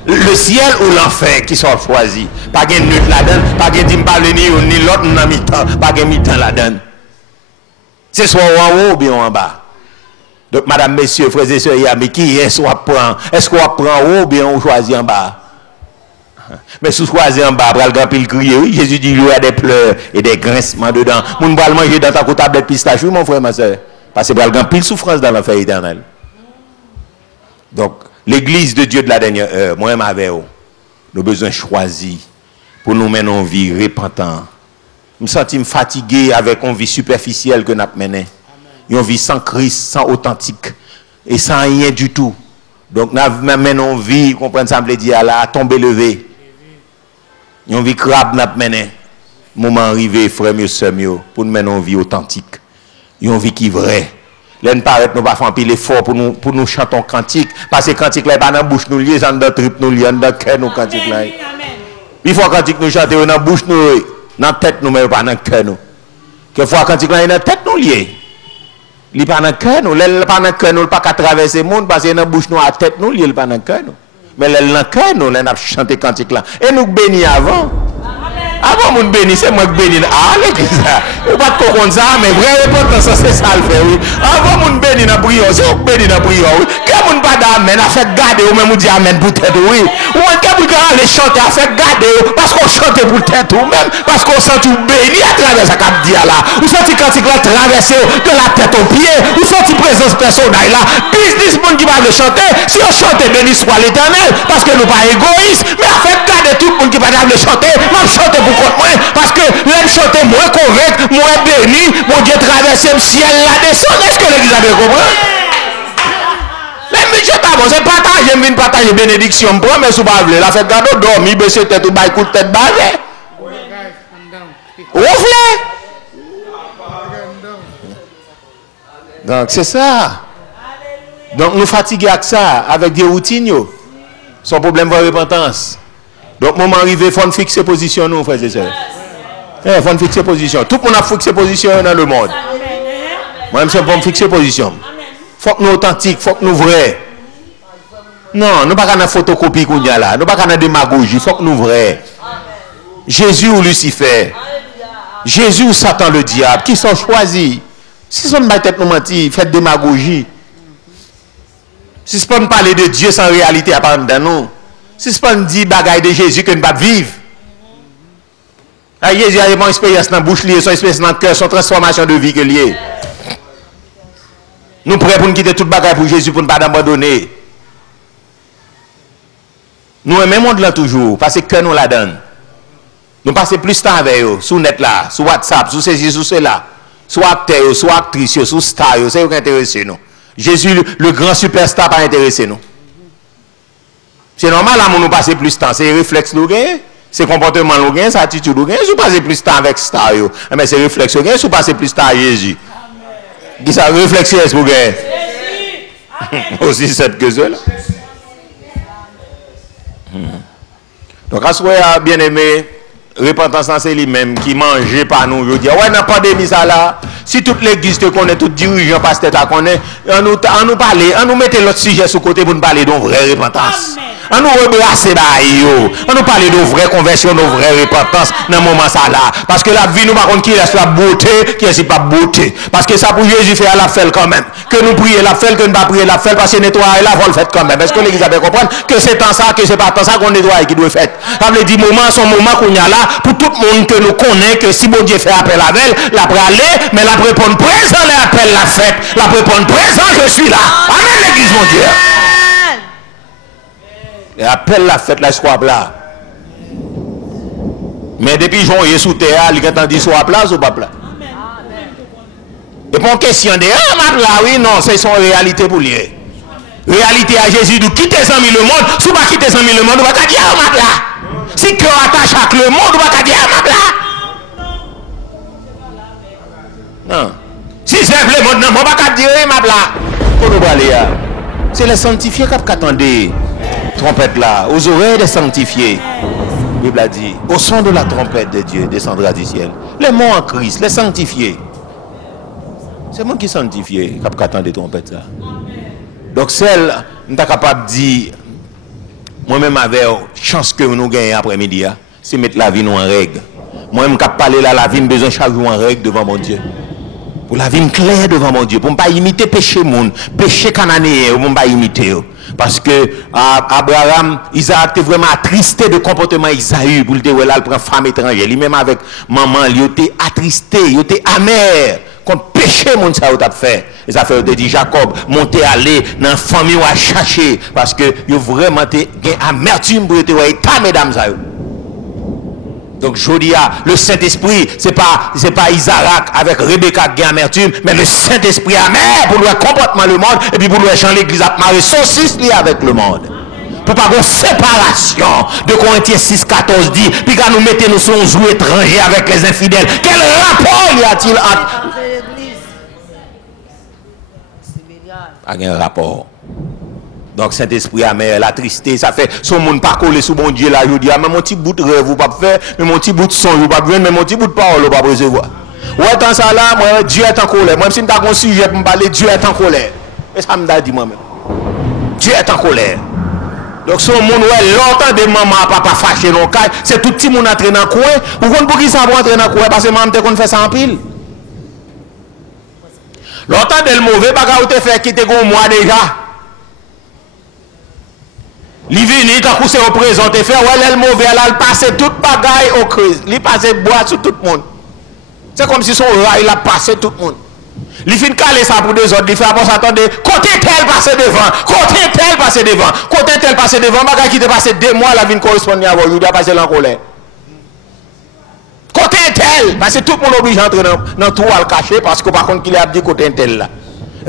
Le ciel ou l'enfer qui sont choisis. Pas de nul là-dedans, pas de dimbalé ni l'autre dans mi-temps, pas de mi-temps là-dedans. C'est soit en haut ou bien en bas. Donc, madame, messieurs, frères et sœurs, mais qui est-ce qu'on prend? Est-ce qu'on prend en haut ou bien on choisit en bas? Mais si on choisit en bas, après le grand pile crier, oui, Jésus dit il y a des pleurs et des grincements dedans. Mon va manger dans ta tablette pistache, oui, mon frère, ma soeur. Parce que le grand pile souffrance dans l'enfer éternel. Donc, l'église de Dieu de la dernière heure, moi-même avec vous, nous avons besoin de choisir pour nous mener en vie repentant. Je me sens fatigué avec une vie superficielle que nous avons menée. Une vie sans Christ, sans authentique et sans rien du tout. Donc nous menons une vie, vous comprenez ça, me dire là, tomber levé. Une vie crabe nous avons menée. Moment arrivé, frère mieux, sœur mieux, pour nous mener une vie authentique. Une vie qui est vraie. L'en paraît nous pas faire un pile effort pour nous chanter un cantique parce que cantique là pas dans bouche nous lié, dans trip nous lié, dans cœur nous cantique là. Il faut cantique nous chanter dans bouche nous, dans tête nous mais pas dans cœur nous. Quelquefois cantique là dans tête nous lié. Il pas dans cœur nous, l'elle pas dans cœur nous pas qu'à traverser monde parce que dans bouche nous à tête nous lié pas dans cœur nous. Mais l'elle dans cœur nous, l'elle a chanté cantique là et nous béni avant. Avant mon béni, c'est moi qui bénis. Ah, l'église, ou pas de comme ça, mais vrai repentance, c'est ça le fait, oui. Avant mon béni dans la prière, c'est vous béni dans la prière, oui. Quand mon pas d'amen, a fait garder, ou même vous dit amen pour tête, oui. Ou quand vous allez chanter, a fait garder, parce qu'on chante pour tête, ou même parce qu'on sent tout béni à travers sa cap dia là. Ou senti cantique là traverser de la tête au pied, ou senti présence personnelle là. Business monde qui va le chanter, si on chante, béni soit l'éternel, parce que nous pas égoïstes, mais a fait garder tout le monde qui va le chanter, même chanter pour contre moi, parce que l'aime chanter moins correct, moins béni, mon Dieu traverser le ciel là descend. Est-ce que l'église a bien compris? Mais je pas bon, c'est partager, je viens partager bénédiction, mais sous pas la fait garder dormir, baisser tête ou bailler coup de tête barré. Ouvre. Donc c'est ça. Donc nous fatigués avec ça, avec des routines, son problème de repentance. Donc, moment arrivé, il faut fixer position, nous, frères et sœurs. Il faut fixer position. Tout le monde a fixé position dans le monde. Moi-même, c'est pour me fixer position. Il faut que nous authentiques, il faut que nous vrais. Non, nous ne pouvons pas faire photocopie qu'on y a là. Nous ne pouvons pas faire démagogie. Il faut que nous vrais. Jésus ou Lucifer. Jésus ou Satan le diable. Qui sont choisis. Si on ne va pas nous mentir, faites démagogie. Si on ne peut pas parler de Dieu sans réalité à part de nous. Si ce n'est pas dit bagaille de Jésus que nous ne pouvons pas vivre. Jésus a une expérience dans la bouche, son expérience dans le cœur, son transformation de vie que lié. Nous prêts pour nous quitter toute bagaille pour Jésus, pour ne pas abandonner. Nous aimons le monde là toujours, parce que nous la donne. Nous passons plus de temps avec eux, sur net là, sur WhatsApp, sur ceci, sur cela, sur acteurs, sur actrices, sur stars, c'est ce qui intéresse nous. Jésus, le grand superstar, pas intéressé nous. C'est normal, là, nous passer plus de temps. C'est réflexe, c'est comportement, c'est attitude, si vous passez plus de temps avec star, mais c'est réflexe, si vous passez plus de temps à Jésus. Qui ça réflexe, est-ce que vous aussi cette que cela. Donc, à ce moment bien aimé, repentance, c'est lui-même qui mange par nous. Je dis, ouais, dans la pandémie, ça là, si toute l'église te connaît, tout dirigeant, pasteur te connaît, on nous parle, on nous mette l'autre sujet sur côté pour nous parler d'une vraie repentance. On nous rebrasser, on nous parle de vraie conversion, de vraie repentance dans le moment ça là. Parce que la vie, nous par contre, qui laisse la beauté, qui est pas beauté. Parce que ça pour Jésus faire la fête quand même. Que nous prions la fête, que nous ne pas prier la fête, parce que nettoyer la vol fait quand même. Est-ce que l'église a bien compris que c'est en ça, que c'est pas en ça qu'on nettoie qui doit faire. Ça veut dire moment, son moment qu'on y a là, pour tout le monde que nous connaît, que si bon Dieu fait appel à elle, la pour aller, mais la pour répondre présent, l'appel la fête, la pour répondre présent, je suis là. Amen l'église, mon Dieu. Et appelle la fête, la soie là. Mais depuis Jean est sous terre, il a dit soit place ou pas place. Et pour question de là, oui, non, c'est son réalité pour lui. Réalité à Jésus de quitter 100 000 le monde, si vous ne pas quitter 100 000 le monde, vous ne pas dire là. Si que attache à le monde, vous ne pas dire là. Non. Si c'est le monde, non, vous ne pas dire là. Pour nous aller là. C'est les sanctifiés qui attendent. Trompette là, aux oreilles des sanctifiés. La Bible a dit, au son de la trompette de Dieu descendra du ciel. Les morts en Christ, les sanctifiés. C'est moi qui sanctifié, qui attend des trompettes ça. Donc celle, nous sommes capables de dire, moi-même avec chance que nous gagnons après-midi, c'est mettre la vie en règle. Moi-même qui parler là, la vie, nous besoin chaque jour en règle devant mon Dieu. Pour la vie claire devant mon Dieu, pour ne pas imiter péché monde, péché cananéen, pour ne pas imiter. Parce que Abraham, Isaac était vraiment attristé de comportement Isaïe pour le dire, là, il prend femme étrangère. Lui-même avec maman, il était attristé, il était amer contre péché, mon ça a fait. Et ça fait, dit Jacob, monter aller dans la famille ou à chercher. Parce que il vraiment été amertume pour être état, mesdames. Donc, je dis, le Saint-Esprit, ce n'est pas Isaac avec Rebecca qui a amertume, mais le Saint-Esprit amer pour le comportement le monde, et puis pour le champ l'église à marrer saucisse avec le monde. Pour pas avoir séparation de Corinthiens 6,14 dit, puis quand nous mettons sur un jouet étranger avec les infidèles, quel rapport y a-t-il entre. a un rapport. Donc, Saint-Esprit amer, la tristesse, ça fait, son monde pas collé sous bon Dieu là, je dis, mais mon petit bout de rêve, vous pas faire, mais mon petit bout de son, vous pas faire, mais mon petit bout de parole, vous pas recevoir. Ouais, tant ça là, moi, Dieu est en colère. Moi, si je n'ai un sujet pour me parler, Dieu est en colère. Et ça me dit moi-même. Dieu est en colère. Donc, son monde, ouais, longtemps de maman, papa fâché dans le cas, c'est tout petit monde entré dans le coin. Vous comprenez pour qui ça va entrer dans le coin? Parce que maman, qu'on fait ça en pile. Longtemps de le mauvais, bagarre, vous te fait quitter un mois déjà. Il vient, quand vous êtes représenté, fait, ouais, le mauvais, là, il passe toute bagaille au crise. Il passe bois sur tout le monde. C'est comme si son rat, il a passé tout le monde. Il finit de caler ça pour des autres. Il fait avant s'attendre, côté tel passer devant, côté tel passer devant, côté tel passer devant, bagaille qui te passe 2 mois, la vie correspond à vous, il a passé en colère. Côté tel, parce que tout le monde est obligé d'entrer dans tout à le cacher, parce que par contre, qu'il a dit côté tel là.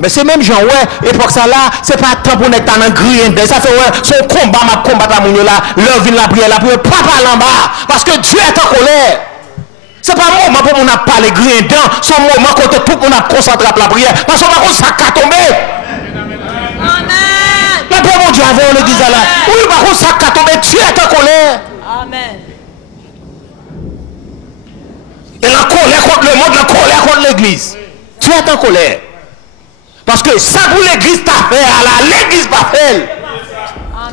Mais c'est même gens, ouais, époque ça là, c'est pas temps pour être dans grien. Ça fait, ouais, son combat, ma combat à mon là, leur vie la prière, la prière, pas par en bas, parce que Dieu est en colère. C'est pas un moment pour nous parler grien dedans, c'est un moment quand tout le monde a concentré à la prière, parce que par contre, ça a tombé. Amen. Mais pour mon Dieu, avant l'église là, oui, par contre, ça a tombé, Dieu est en colère. Amen. Et la colère contre le monde, la colère contre l'église. Dieu est en colère. Parce que ça pour l'église t'a fait, l'église pas fait.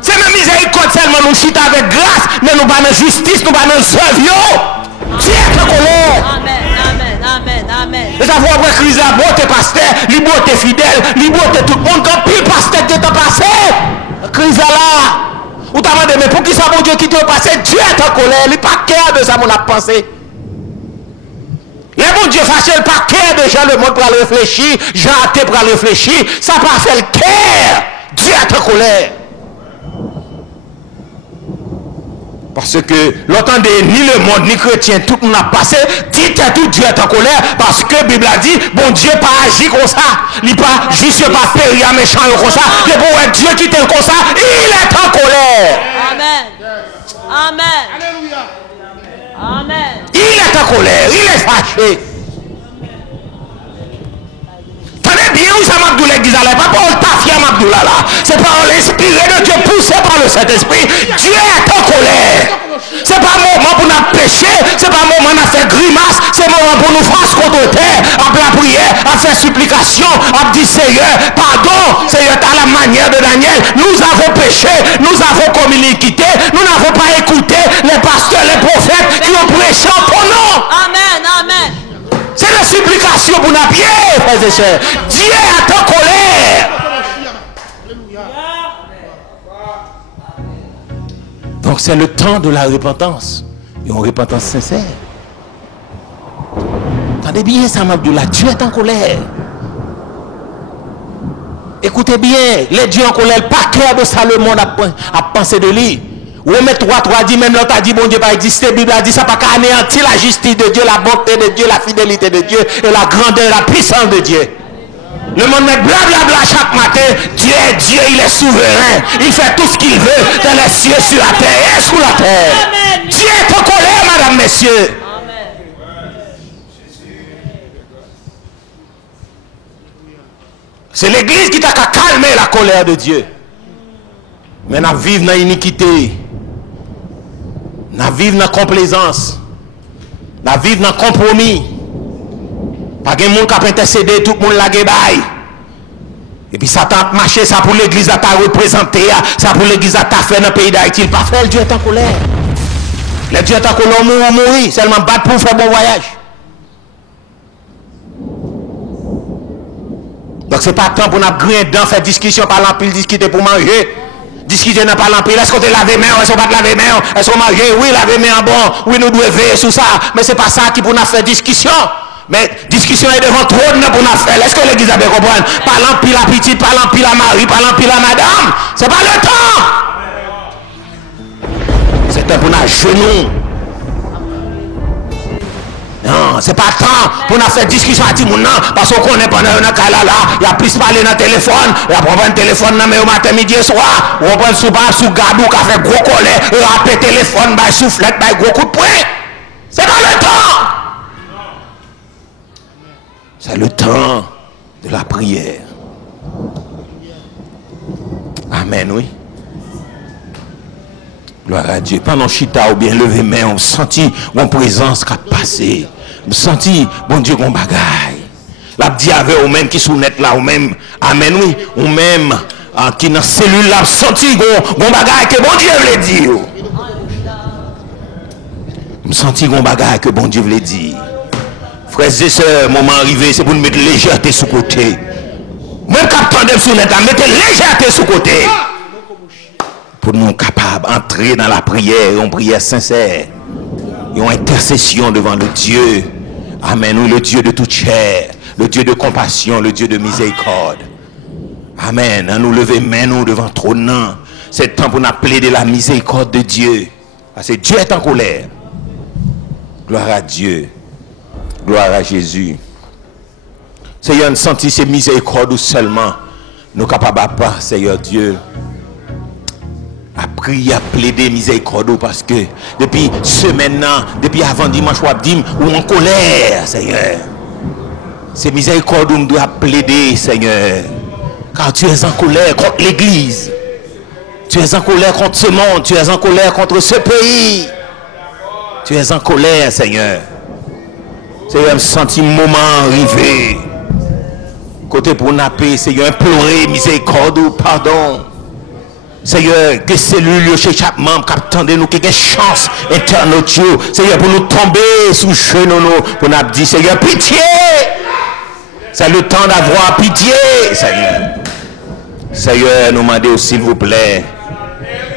C'est même miséricorde seulement nous chita avec grâce, mais nous pas dans justice, nous pas dans œuvre. Dieu est en colère. Amen, amen, amen, amen. Et ça faut après crise la beauté pasteur, les beauté fidèle, les beauté tout le monde, quand pile pasteur qui est passé. Crise là. Ou t'as demandé, mais pour qui ça mon Dieu qui te passé? Dieu est en colère, il n'est pas clair de ça, mon a pensé. Les bon Dieu fâché le paquet de gens, le monde pour réfléchir, Jean athée pour réfléchir, ça n'a pas fait le cœur. Dieu est en colère. Parce que l'entendez, ni le monde, ni chrétien, tout le monde a passé, dit tout Dieu est en colère, parce que la Bible a dit, bon Dieu pas agi comme ça, il pas juste pas péri à méchant comme ça, le bon Dieu qui t'aime comme ça, il est en colère. Amen. Amen. Alléluia. Amen. Il est en colère, il est fâché. Tenez bien où ça m'a dit l'église là, pas pour le tafia m'a dit là, c'est par l'inspiré de Dieu poussé par le Saint-Esprit. Dieu est en colère. C'est pas un moment pour nous pécher, c'est pas un moment pour nous faire grimace, c'est un moment pour nous faire contre terre, à la prière, à faire supplication, à dire Seigneur, pardon, Seigneur, à la manière de Daniel, nous avons péché, nous avons commis l'iniquité, nous n'avons pas écouté les pasteurs, les prophètes qui ont prêché en ton nom. Amen, amen. C'est la supplication pour nous bien, frères et sœurs. Dieu est en colère. Donc c'est le temps de la repentance. Et une repentance sincère. Attendez bien ça, Abdullah. Dieu est en colère. Écoutez bien, les dieux en colère, pas clair de ça le monde a pensé de lui. Ou met 3 dit, même l'autre a dit, bon Dieu pas exister, la Bible a dit, ça pas qu'à anéantir la justice de Dieu, la bonté de Dieu, la fidélité de Dieu, et la grandeur, la puissance de Dieu. Le monde met blablabla chaque matin. Dieu est Dieu, il est souverain. Il fait tout ce qu'il veut dans les cieux, sur la terre et sous la terre. Amen. Dieu est en colère, madame, messieurs. Amen. C'est l'église qui t'a calmé la colère de Dieu. Mais nous vivons dans l'iniquité. Nous vivons dans la complaisance. Nous vivons dans le compromis. Pas de monde qui a intercédé, tout le monde l'a guébaille. Et puis ça t'a marché, ça pour l'église à t'a représenté, ça pour l'église à t'a fait dans le pays d'Haïti. Il pas fait, Dieu est en colère. Le Dieu est en colère, on mourir, seulement battre pour faire bon voyage. Donc c'est pas temps pour nous grincer dedans, faire discussion par l'empile, discuter pour manger. Discuter dans par l'empile, est-ce qu'on te lave les mains, est-ce qu'on va te laver les mains, est-ce qu'on mange, oui, laver les mains bon, oui, nous devons veiller sur ça. Mais c'est pas ça qui pour nous faire discussion. Mais discussion est devant trop de pour nous faire. Est-ce que l'église a bien compris? Parlant pile à petite, parlant pile à Marie, parlant pile à madame. C'est pas le temps. C'est temps pour nous genoux. Non, c'est pas le temps pour nous faire discussion à tout le monde. Parce qu'on connaît pendant un cas là, il y a plus parler dans le téléphone, il y a prendre un téléphone mais au matin, midi et soir. On prend sous gadou qui a fait gros collet, rappeler téléphone, soufflette, gros coup de poing. C'est pas le temps. C'est le temps de la prière. Amen, oui. Gloire à Dieu. Pendant chita ou bien levé main, on sentit mon présence qui a passé. On sentit, bon Dieu, qu'on bagaille. La dit avec ou même qui sont net là, ou même, amen, oui, ou même qui dans la cellule là, senti qu'on bagaille que bon Dieu voulait dire. Je senti qu'on bagaille que bon Dieu voulait dire. Frères et sœurs, moment arrivé, c'est pour nous mettre légèreté sous côté. Même quand on sur net, mettez légèreté sous côté. Pour nous capables d'entrer dans la prière, une prière sincère, une intercession devant le Dieu. Amen, nous, le Dieu de toute chair, le Dieu de compassion, le Dieu de miséricorde. Amen, à nous lever main nous devant trône. C'est le temps pour nous plaider la miséricorde de Dieu. Parce que Dieu est en colère. Gloire à Dieu. Gloire à Jésus. Seigneur, nous sentons ces miséricordes seulement. Nous capables pas, Seigneur Dieu, à prier, à plaider miséricorde parce que depuis ce maintenant, depuis avant dimanche, ou en colère, Seigneur. C'est miséricorde où nous devons plaider, Seigneur. Car tu es en colère contre l'église. Tu es en colère contre ce monde. Tu es en colère contre ce pays. Tu es en colère, Seigneur. Seigneur, je sens un moment arrivé. Côté pour napper, Seigneur, implorer miséricorde ou pardon. Seigneur, que cellules chez chaque membre qui attendent nous, qui ait chance internaute, Seigneur, pour nous tomber sous genou, pour nous dire, Seigneur, pitié. C'est le temps d'avoir pitié, Seigneur. Seigneur, nous demandons, s'il vous plaît,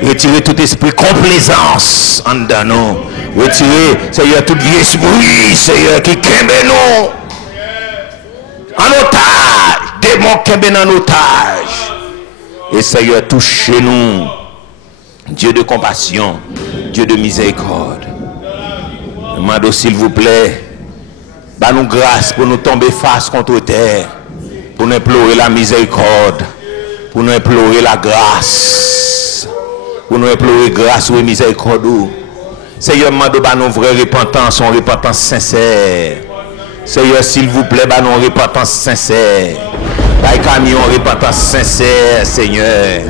retirez tout esprit complaisance en dedans nous. Retirez, Seigneur, tout vieux esprit, Seigneur, qui kembe nous. En otage, démon kembe en otage. Et Seigneur, touchez-nous. Dieu de compassion, Dieu de miséricorde. Demandons, s'il vous plaît, bah nous grâce pour nous tomber face contre terre, pour nous implorer la miséricorde, pour nous implorer la grâce, pour nous implorer grâce ou miséricorde. Seigneur, demandons bah nous vraie repentance, une repentance sincère. Seigneur, s'il vous plaît, bah nous repentance sincère. Bah camion repentance sincère, Seigneur.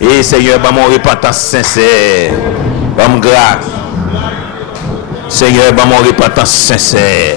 Et Seigneur, bah mon repentance sincère. Bah mon grâce. Seigneur, bah mon repentance sincère.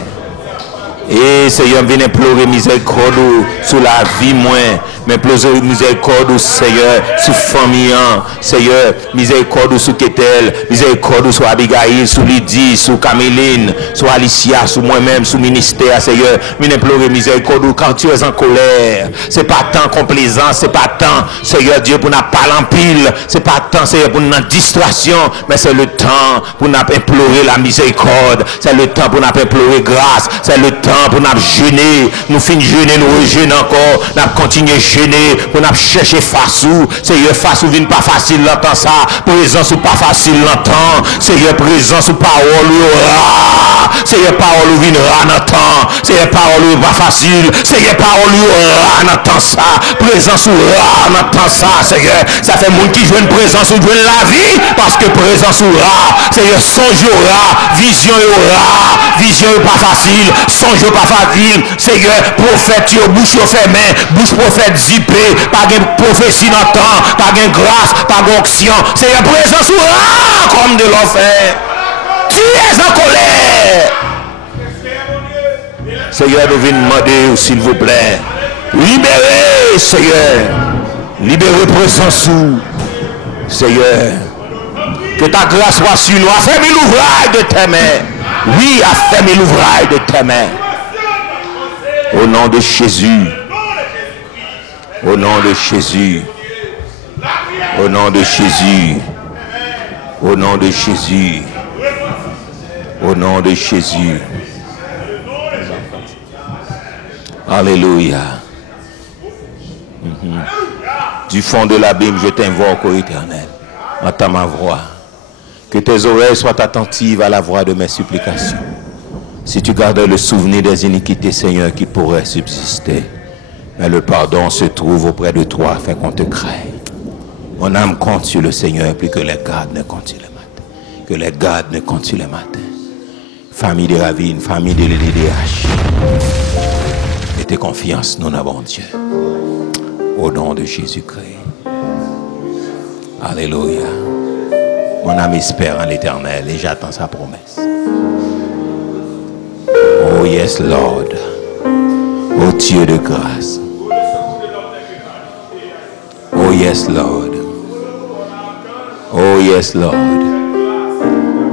Et Seigneur, viens implorer miséricorde sur la vie moins, mais implorer miséricorde Seigneur sur famille, Seigneur, miséricorde sur Ketel, miséricorde sur Abigail, sur Lydie, sur Caméline, sur Alicia, sur moi-même, sur ministère, Seigneur, viens implorer miséricorde quand tu es en colère. C'est pas tant complaisant, c'est pas tant, Seigneur Dieu, pour n'a pas l'empile, c'est pas tant, Seigneur, pour notre distraction, mais c'est le temps pour n'a implorer la miséricorde, c'est le temps pour n'a implorer grâce, c'est le temps pour nous jeûner, nous finissons jeûner, nous rejeûner encore, nous continuons à jeûner, pour nous chercher face où, Seigneur, face où vient pas facile l'entendre ça, présence ou pas facile l'entendre, Seigneur, présence ou parole ou rare, Seigneur, parole ou vient rare l'entendre, Seigneur, parole ou pas facile, Seigneur, parole ou rare l'entendre ça, présence ou rare l'entendre ça, Seigneur, ça fait monde qui joue une présence ou joue la vie, parce que présence ou rare, Seigneur, songe ou rare, vision ou rare, vision ou pas facile, songe pas facile, Seigneur, prophète, bouche fermée, bouche prophète zippé, pas de prophétie dans le temps, pas de grâce, pas d'onction, Seigneur, présence ou comme de l'enfer. Tu es en colère. Seigneur, nous venons demander, s'il vous plaît, libérez, Seigneur, libérez présence ou, Seigneur, que ta grâce soit sur nous, affermis l'ouvrage de tes mains. Oui, affermis l'ouvrage de tes mains. Au nom de Jésus. Au nom de Jésus. Au nom de Jésus. Au nom de Jésus. Au nom de Jésus. Alléluia. Du fond de l'abîme, je t'invoque, ô Éternel. Entends ma voix. Que tes oreilles soient attentives à la voix de mes supplications. Si tu gardais le souvenir des iniquités, Seigneur, qui pourraient subsister, mais le pardon se trouve auprès de toi afin qu'on te craigne. Mon âme compte sur le Seigneur plus que les gardes ne comptent sur le matin. Que les gardes ne comptent sur le matin. Famille de Ravine, famille de l'EDDH. Mettez confiance, nous n'avons Dieu. Au nom de Jésus-Christ. Alléluia. Mon âme espère en l'Éternel et j'attends sa promesse. Oh yes, Lord. Oh Dieu de grâce. Oh yes, Lord. Oh yes, Lord.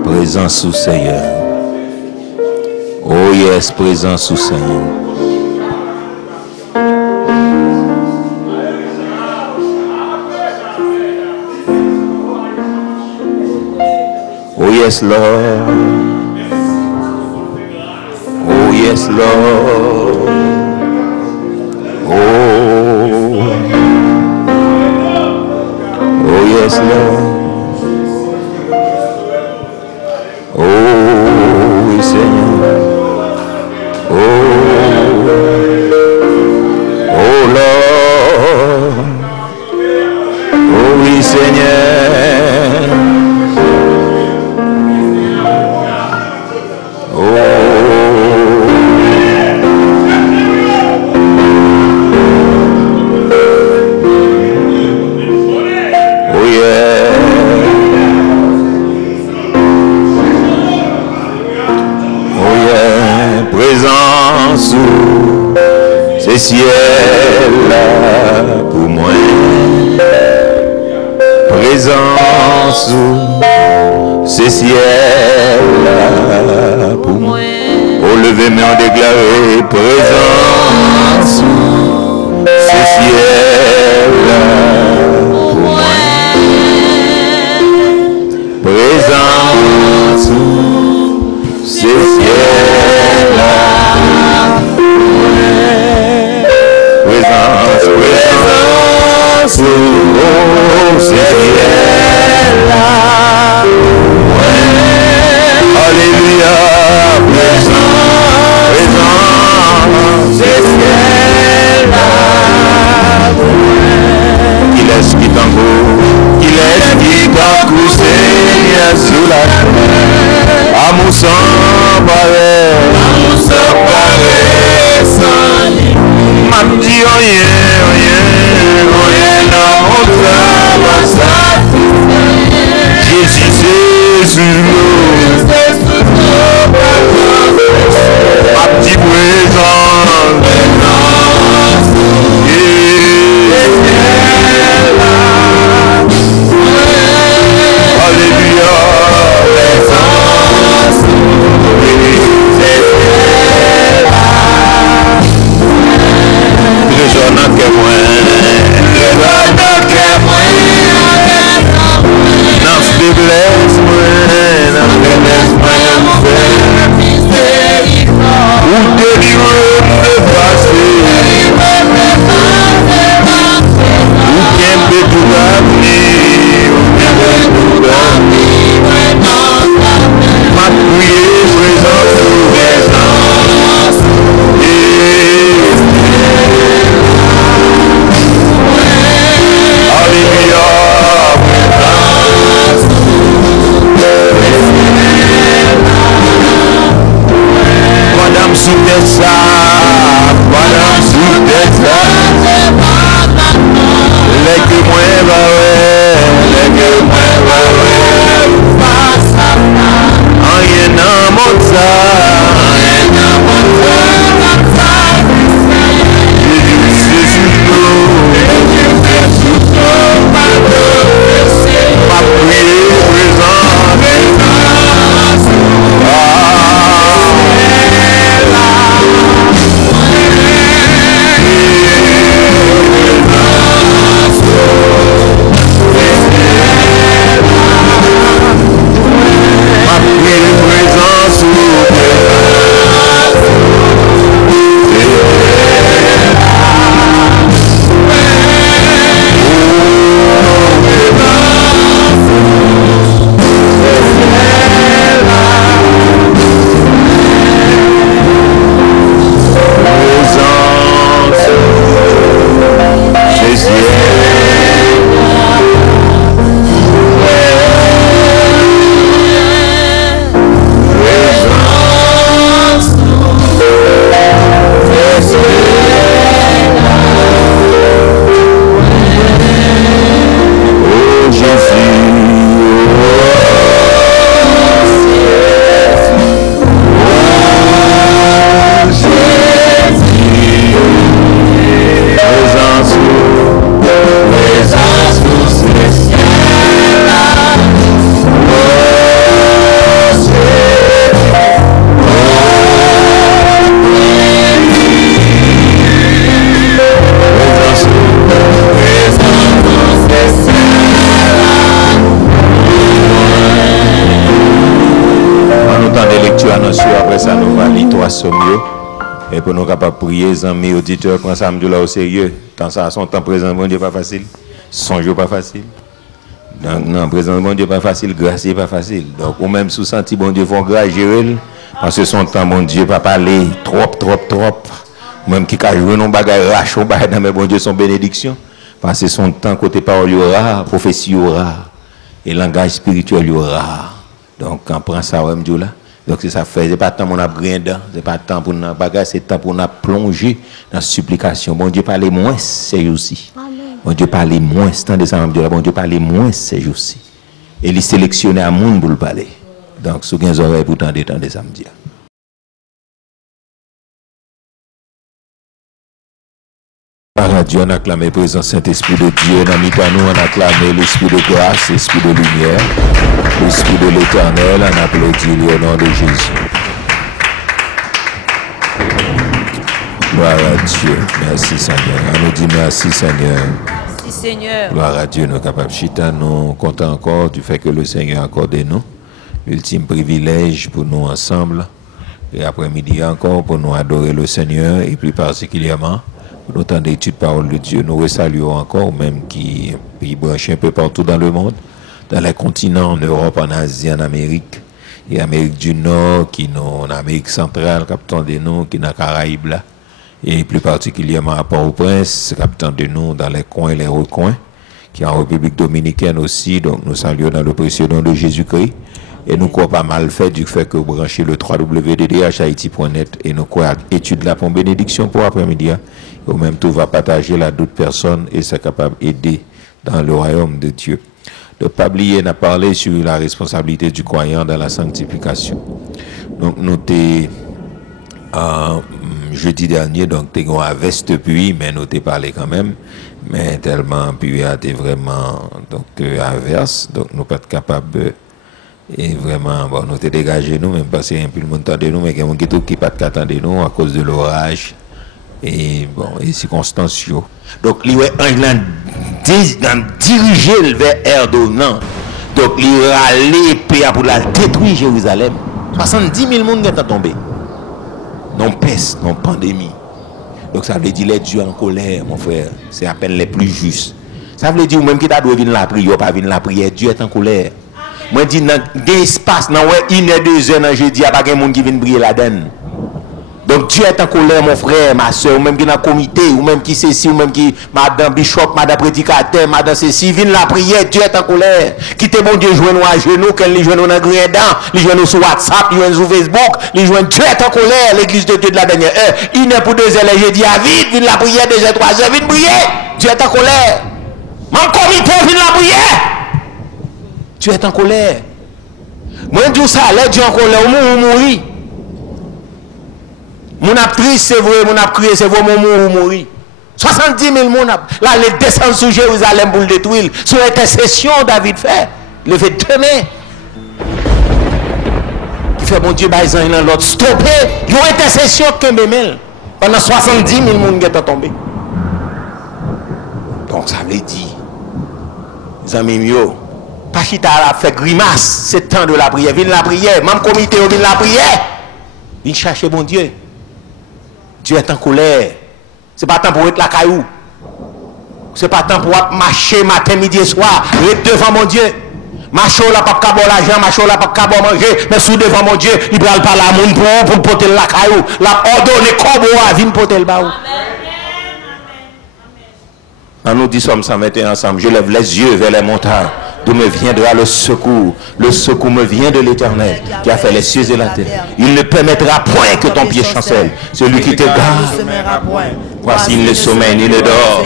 Présence sous Seigneur. Oh yes, présence sous Seigneur. Oh yes, Lord. Oh yes, Lord. Oh yes, Lord. Oh oui, Seigneur. Oh Lord. Oh oui, Seigneur. Ciel pour moi, présence c'est ciel pour moi. Au lever main déclaré présence c'est ciel pour moi. Présence c'est ciel. Présence, oh, c'est là. Alléluia, présence, c'est là. Qu'il est qui t'encourt, qu'il est qui t'encourt, Seigneur, sous la terre. Amour sans pareil, sans limite. M'a dit rien dans mon travail. Jésus, ma petite présence. Alléluia. Résonnant que moi, dans faiblesse, moi, annoncer après ça, nous allons lire 3 psaumes. Et pour nous capables de prier, les amis auditeurs, prends ça là au sérieux. Tant ça, son temps présent, bon Dieu, pas facile. Son jour, pas facile. Donc, non, présent, bon Dieu, pas facile. Grâce, pas facile. Donc, ou même sous senti, bon Dieu, font grâce, gérer. Parce que son temps, bon Dieu, pas parler trop. Même qui a joué nos bagages, rachons, mais bon Dieu, son bénédiction. Parce que son temps, côté parole, il y aura, prophétie, il y aura. Et langage spirituel, il y aura. Donc, quand on prend ça, on dit là. Donc, c'est ça fait. C'est pas temps pour nous briller dedans. C'est pas temps pour nous bagages, c'est temps pour nous plonger dans la supplication. Bon Dieu, parlez moins, c'est aussi. Bon Dieu, parlez moins. C'est temps de ça, bon Dieu, parlez moins, c'est aussi. Et il sélectionne à monde pour le parler. Donc, si vous avez des oreilles pour tendre samedi. Par la Dieu, on acclame le présent Saint-Esprit de Dieu. Dans nous, on acclame l'Esprit de grâce, l'Esprit de lumière, l'Esprit de l'Éternel. On applaudit au nom de Jésus. Gloire à Dieu. Merci Seigneur. On nous dit merci Seigneur. Merci Seigneur. Gloire à Dieu, nous capables chita, nous comptons encore du fait que le Seigneur a accordé nous l'ultime privilège pour nous ensemble. Et après-midi encore pour nous adorer le Seigneur et plus particulièrement pour nous entendre l'étude de parole de Dieu. Nous saluons encore, même qui branchent un peu partout dans le monde, dans les continents, en Europe, en Asie, en Amérique, et Amérique du Nord, qui nous, en Amérique centrale, captant de nous, qui dans les Caraïbes là, et plus particulièrement à Port-au-Prince, captant de nous dans les coins et les recoins, qui est en République dominicaine aussi. Donc nous saluons dans le précieux nom de Jésus-Christ. Et nous croyons pas mal fait du fait que vous branchez le www.ddhaiti.net et nous croyons étude la pour bénédiction pour après-midi. Et même tout va partager là d'autres personnes et c'est capable d'aider dans le royaume de Dieu. De pas oublier, n'a parlé sur la responsabilité du croyant dans la sanctification. Donc nous t'es jeudi dernier, donc t'es à veste pluie, mais nous t'es parlé quand même. Mais tellement pluie a été vraiment donc averse, donc nous pas capables. Et vraiment, bon, nous t'es dégagé nous, même parce qu'il y a un peu de monde de nous, mais il y a un qui pas de nous à cause de l'orage et bon, et circonstances. Donc, il est dirigé vers Erdogan. Donc, il est allé pour la détruire Jérusalem. 70 000 personnes sont tombées. Non peste, non pandémie. Donc, ça veut dire les dieux en colère, mon frère. C'est à peine les plus justes. Ça veut dire même qui doit venir la prière, pas venir la prière. Dieu est en colère. Moi, je dis, dans l'espace, dans 1 heure, 2 heures, je dis, il n'y a pas de monde qui vient briller là-dedans. Donc, Dieu est en colère, mon frère, ma soeur, ou même qui est dans le comité, ou même qui c'est ci, ou même qui, madame Bishop, madame prédicateur, madame ceci, vient la prière, Dieu est en colère. Quittez bon Dieu, jouez-nous à genoux, qu'elle les joue dans le gredin, les joue sur WhatsApp, les joue sur Facebook, les joue, Dieu est en colère, l'église de Dieu de la dernière heure. 1 heure pour 2 heures, je dis, à vite, vient la prière, 2 heures, 3 heures, vient prier. Dieu est en colère. Mon comité, vient la prière. Dieu est en colère. Moi, je dis ça, là, Dieu est en colère, ou mourir. Mon actrice, c'est vrai, mon crié, c'est vrai, mon mourir. 70 000 personnes, là, les descendent sur Jérusalem pour le détruire. Sur l'intercession, David fait. Le fait demain. Qui fait, mon Dieu, ils ont l'autre. Stopper. Il y a une intercession qui est pendant 70 000 personnes qui sont tombés. Donc, ça veut dire, les amis, pas qui t'a fait grimace, c'est temps de la prière. Viens la prière, même comité, viens la prière. Viens chercher mon Dieu. Dieu est en colère. Ce n'est pas temps pour être la caillou. Ce n'est pas temps pour marcher matin, midi et soir. Être devant mon Dieu. Marcher là, pas de l'argent, marcher là, pas de manger. Mais sous devant mon Dieu, il ne parle pas la monde pour porter la caillou. La ordonne comme on vient porter le baou. Nous disons 121 ensemble. Je lève les yeux vers les montagnes. D'où me viendra le secours? Le secours me vient de l'Éternel qui a fait les cieux et la terre. Il ne permettra point que ton pied chancelle. Celui qui te garde, voici il ne sommeille ni ne dort.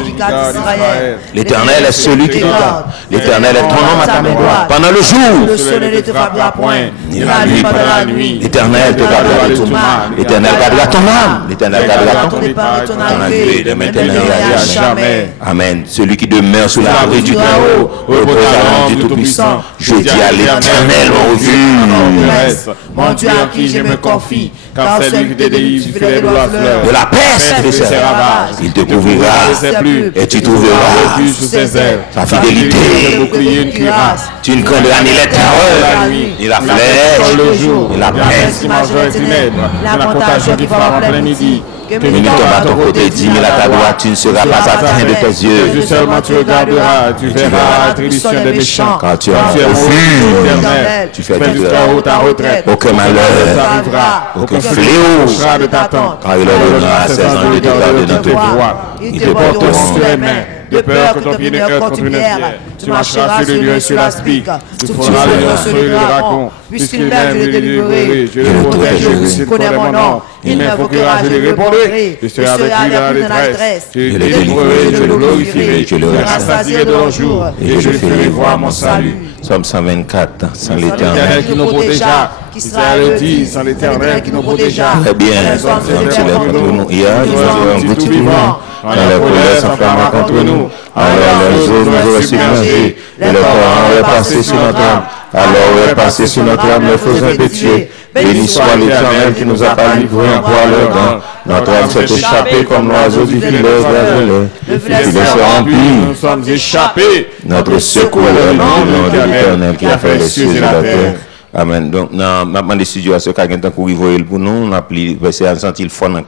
L'Éternel est celui qui te garde. L'Éternel est ton homme à ta main droite. Pendant le jour, le soleil ne te frappera point, ni la nuit pendant la nuit. L'Éternel te gardera de tout mal. L'Éternel gardera ton âme. L'Éternel gardera ton départ et ton arrivée de maintenant et à jamais. Amen. Celui qui demeure sous l'abri du Très-Haut reposera du Tout-Puissant. Je dis à l'Éternel, mon Dieu, mon Dieu à qui je me confie, car c'est lui qui te délivre du filet de la fleur, de la peste et de ses ravages. Il te couvrira et tu trouveras refuge sous ses ailes. Sa fidélité, le bouclier, une cuirasse. Tu ne craindras ni les terreurs, ni la flèche, le jour, ni la la peste, qui mangera les ténèbres, la contagion qui fera en plein midi. que nous tombe à ton côté, 10 000 à ta droite, tu ne seras pas atteint de tes yeux. Dieu seulement tu regarderas, tu verras la tribulation des méchants. Quand tu es Tu es refuge, éternel, tu fais fais du du chaos ta retraite. aucun malheur, T'arrivera, aucun aucun fléau, fléau sera de ta tente. quand il ordonnera à ses anges de te garder dans tes voies. Ils te porteront sur les mains, de peur que ton pied ne heurte contre une pierre. Tu marcheras sur le lieu et sur la spique. Tu feras le lion sur le dragon. Puisqu'il m'aime, je le délivrerai. Je le protège, je connais mon nom. Il m'invoquera, je lui répondrai. Je serai avec lui dans la détresse. Je le délivrerai, je le glorifierai. Je le rassasierai de nos jours et je lui ferai voir mon salut. Psaume 124, sans l'Éternel. L'Éternel qui nous protégea, qui sera le dit, sans l'Éternel qui nous protégea. Très bien, quand il est contre nous, il y a un goût du monde. Quand la colère s'enflamme contre nous, alors les eaux nous auraient submergés, et le courant aurait passé sur notre âme. Alors aurait passé sur notre âme les feux impétueux. Béni soit l'Éternel qui nous a pas livrés encore à leur dents. Notre âme s'est échappée comme l'oiseau du filet vers le filet se remplit. Nous sommes échappés. Notre secours est le nom de l'Éternel qui a fait les cieux et la terre. Amen. Donc, dans le studio, à ce cas, pour nous, on a appelé, verset à sentir le fond dans le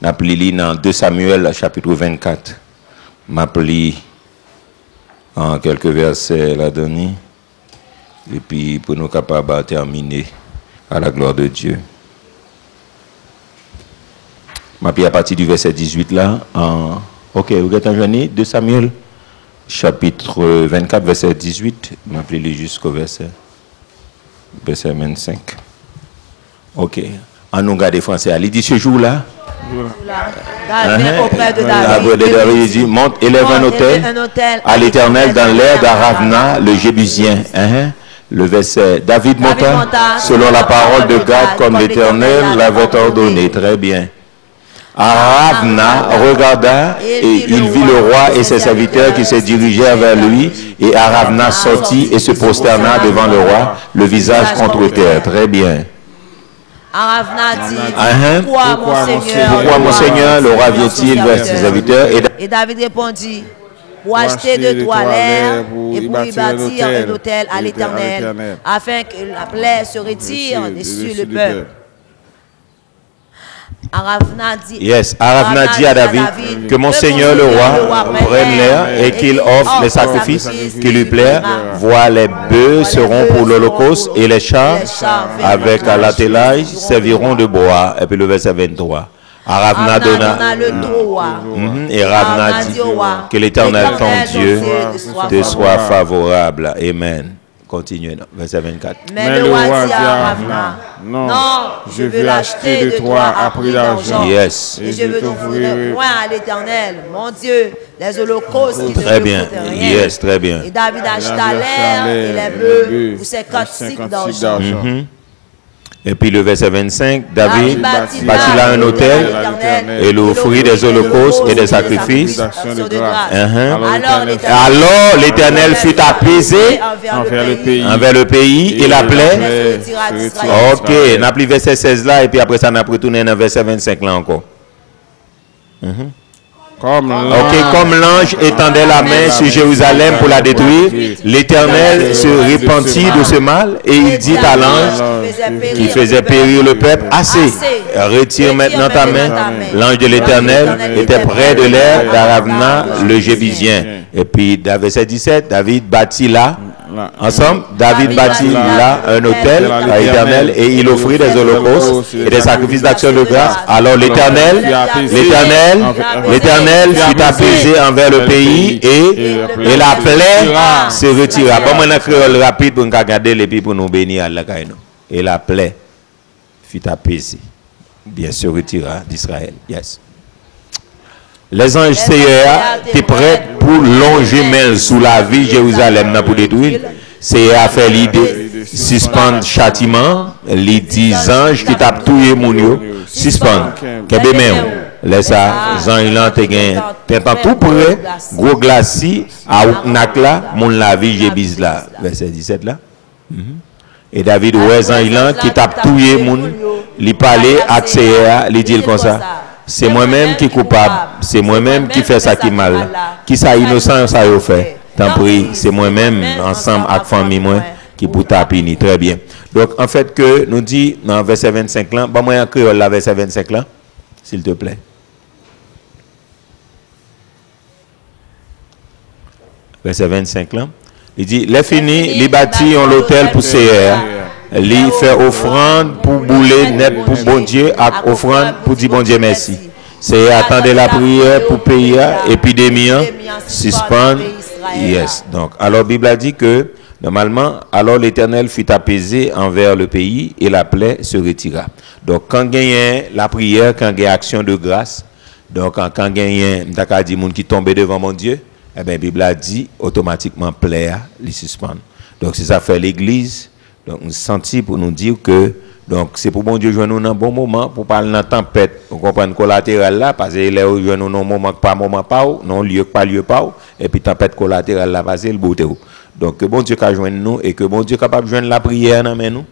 on a appelé dans 2 Samuel, chapitre 24. On a appelé en quelques versets là-dedans. Et puis, pour nous capables de terminer à la gloire de Dieu. Ma à partir du verset 18 là, ok, vous êtes en journée, 2 Samuel, chapitre 24, verset 18, m'appelez jusqu'au verset 25. Ok, en nous garder français, il dit ce jour-là, auprès de David, il dit, monte, élève un autel à l'Éternel dans l'air d'Aravna, le Jébusien. Le verset, David monta selon la parole de Gad comme l'Éternel l'avait ordonné. Très bien. Aravna regarda et il vit le roi et ses serviteurs qui se dirigeaient vers lui. Et Aravna sortit et se prosterna devant le roi, le visage contre terre. Très bien. Aravna dit, pourquoi mon Seigneur le roi vient-il vers ses serviteurs? Et David répondit, pour acheter de toi l'air et pour y bâtir un autel à l'Éternel, afin que la plaie se retire dessus le peuple. Aravna dit à David que mon Seigneur le roi prenne l'air et qu'il offre les sacrifices qui lui plairent. Vois, les bœufs seront pour l'Holocauste et les chars avec l'attelage serviront de bois. Et puis le verset 23. Aravna donna le droit. Et Aravna dit que l'Éternel ton Dieu te soit favorable. Amen. Continuez, verset 24. Mais le roi dit à Aravna, non, je veux l'acheter de toi à prix d'argent. Yes. Et je veux t'offrir point à l'Éternel, mon Dieu, les holocaustes qui très ne bien. coûtent rien. Yes, très bien. Et David acheta l'air et les bœufs pour 50 cycles d'argent. Et puis le verset 25, David bâtit là un autel et l'offrit des holocaustes et des sacrifices. Alors l'Éternel fut apaisé envers le pays et la plaie. Ok, on a pris verset 16 là et puis après ça on a retourné dans verset 25 là encore. Comme l'ange étendait la main sur Jérusalem pour la détruire, l'Éternel se repentit de ce mal et il dit à l'ange qui faisait périr le peuple, assez, retire maintenant ta main. L'ange de l'Éternel était près de l'air d'Aravna, le Jébusien. Et puis, verset 17, David bâtit là, ensemble, David bâtit là un autel à l'Éternel et il offrit des holocaustes et des sacrifices d'action de grâce. Alors l'Éternel fut apaisé envers le pays et la plaie se retira. Bon, maintenant, créole rapide pour nous regarder les pays pour nous bénir à la caïno. Et la plaie fut apaisée. Bien sûr, retira d'Israël. Yes. Les anges Seigneur étaient prêts pour longer main sous la vie de Jérusalem pour détruire. Seigneur a fait l'idée suspendre châtiment, les 10 anges qui tapent tout le monde, suspendre. Qu'est-ce que laisse ça, Jean Ilan te gagne, t'es tout près, gros glacis, à Ouknakla, mon la vie Jébis là, verset 17 là. Et David, ouais, Jean Ilan qui tape tout le monde, il parlait à Seigneur, il dit comme ça. C'est moi-même qui est coupable, c'est moi-même qui fait ça qui est mal. Qui ça innocent, ça y fait. Tant pis, c'est moi-même, ensemble avec famille moi, qui pour t'appuyer. Très bien. Donc, en fait, que nous dit dans verset 25 là, bah, moi, en créole, la verset 25 là, s'il te plaît. Verset 25 là. Il dit, les finis, les bâtis ont l'hôtel pour CR. Il fait offrande pour bouler net pour bon Dieu, avec offrande pour dire bon Dieu merci. C'est attendre la prière pour payer, épidémie, suspendre. Yes. Donc, alors, la Bible a dit que, normalement, alors l'Éternel fut apaisé envers le pays et la plaie se retira. Donc, quand il y a la prière, quand il y a action de grâce, donc, quand il y a des gens qui tombent devant mon Dieu, eh bien, la Bible a dit automatiquement plaie, les suspendre. Donc, c'est ça fait l'Église. Donc, nous senti pour nous dire que, donc, c'est pour bon Dieu jouer nous dans un bon moment, pour parler de la tempête, on comprend le collatéral là, parce que là, nous jouons dans un moment pas moment pas, non lieu pas lieu pas, et puis tempête collatérale là, parce que le beauté. Donc, que bon Dieu a joindre nous, et que bon Dieu est capable de joindre la prière dans nous.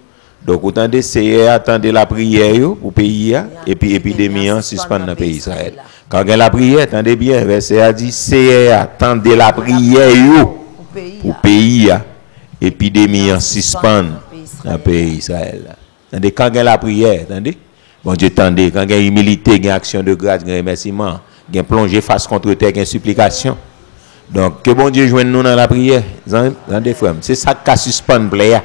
Donc, autant d'essayer attendre la prière pour pays, et puis épidémie suspendre dans le pays Israël. Quand il y a la prière, attendez bien, verset a dit, c'est attendre la prière pour pays, épidémie suspendre dans le pays Israël. Attendez, quand il y a la prière, attendez, bon Dieu, attendez, quand il y a humilité, il y a action de grâce, il y a remerciement, il y a plongée face contre terre, il y a supplication. Donc, que bon Dieu joigne nous dans la prière, c'est ça qui a suspendu plaie.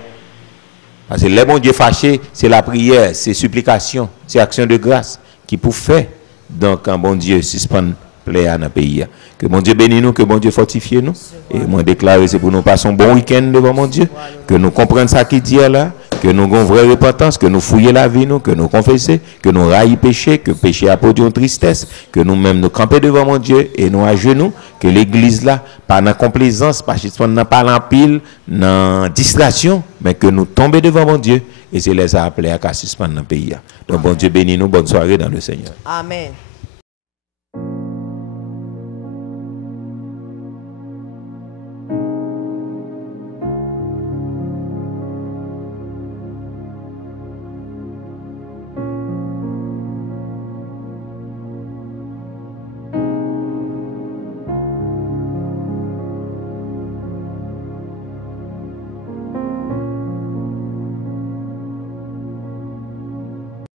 Parce que les bon Dieu fâché, c'est la prière, c'est supplication, c'est action de grâce qui pour faire. Donc, quand bon Dieu suspend plaie dans le pays. Que bon Dieu bénisse nous, que bon Dieu fortifie nous. Et moi déclare, c'est pour nous passer un bon week-end devant mon Dieu. Que nous comprenions ça qui dit là, que nous avons une vraie repentance, que nous fouillons la vie, nous, que nous confessons, que nous raillons péché, que péché a produit une tristesse, que nous-mêmes nous camper devant mon Dieu et nous à genoux, que l'église là, pas dans complaisance, pas en pile, dans distraction, mais que nous tombions devant mon Dieu et c'est les appeler à suspendre dans le pays. Donc bon Dieu bénisse nous, bonne soirée dans le Seigneur. Amen.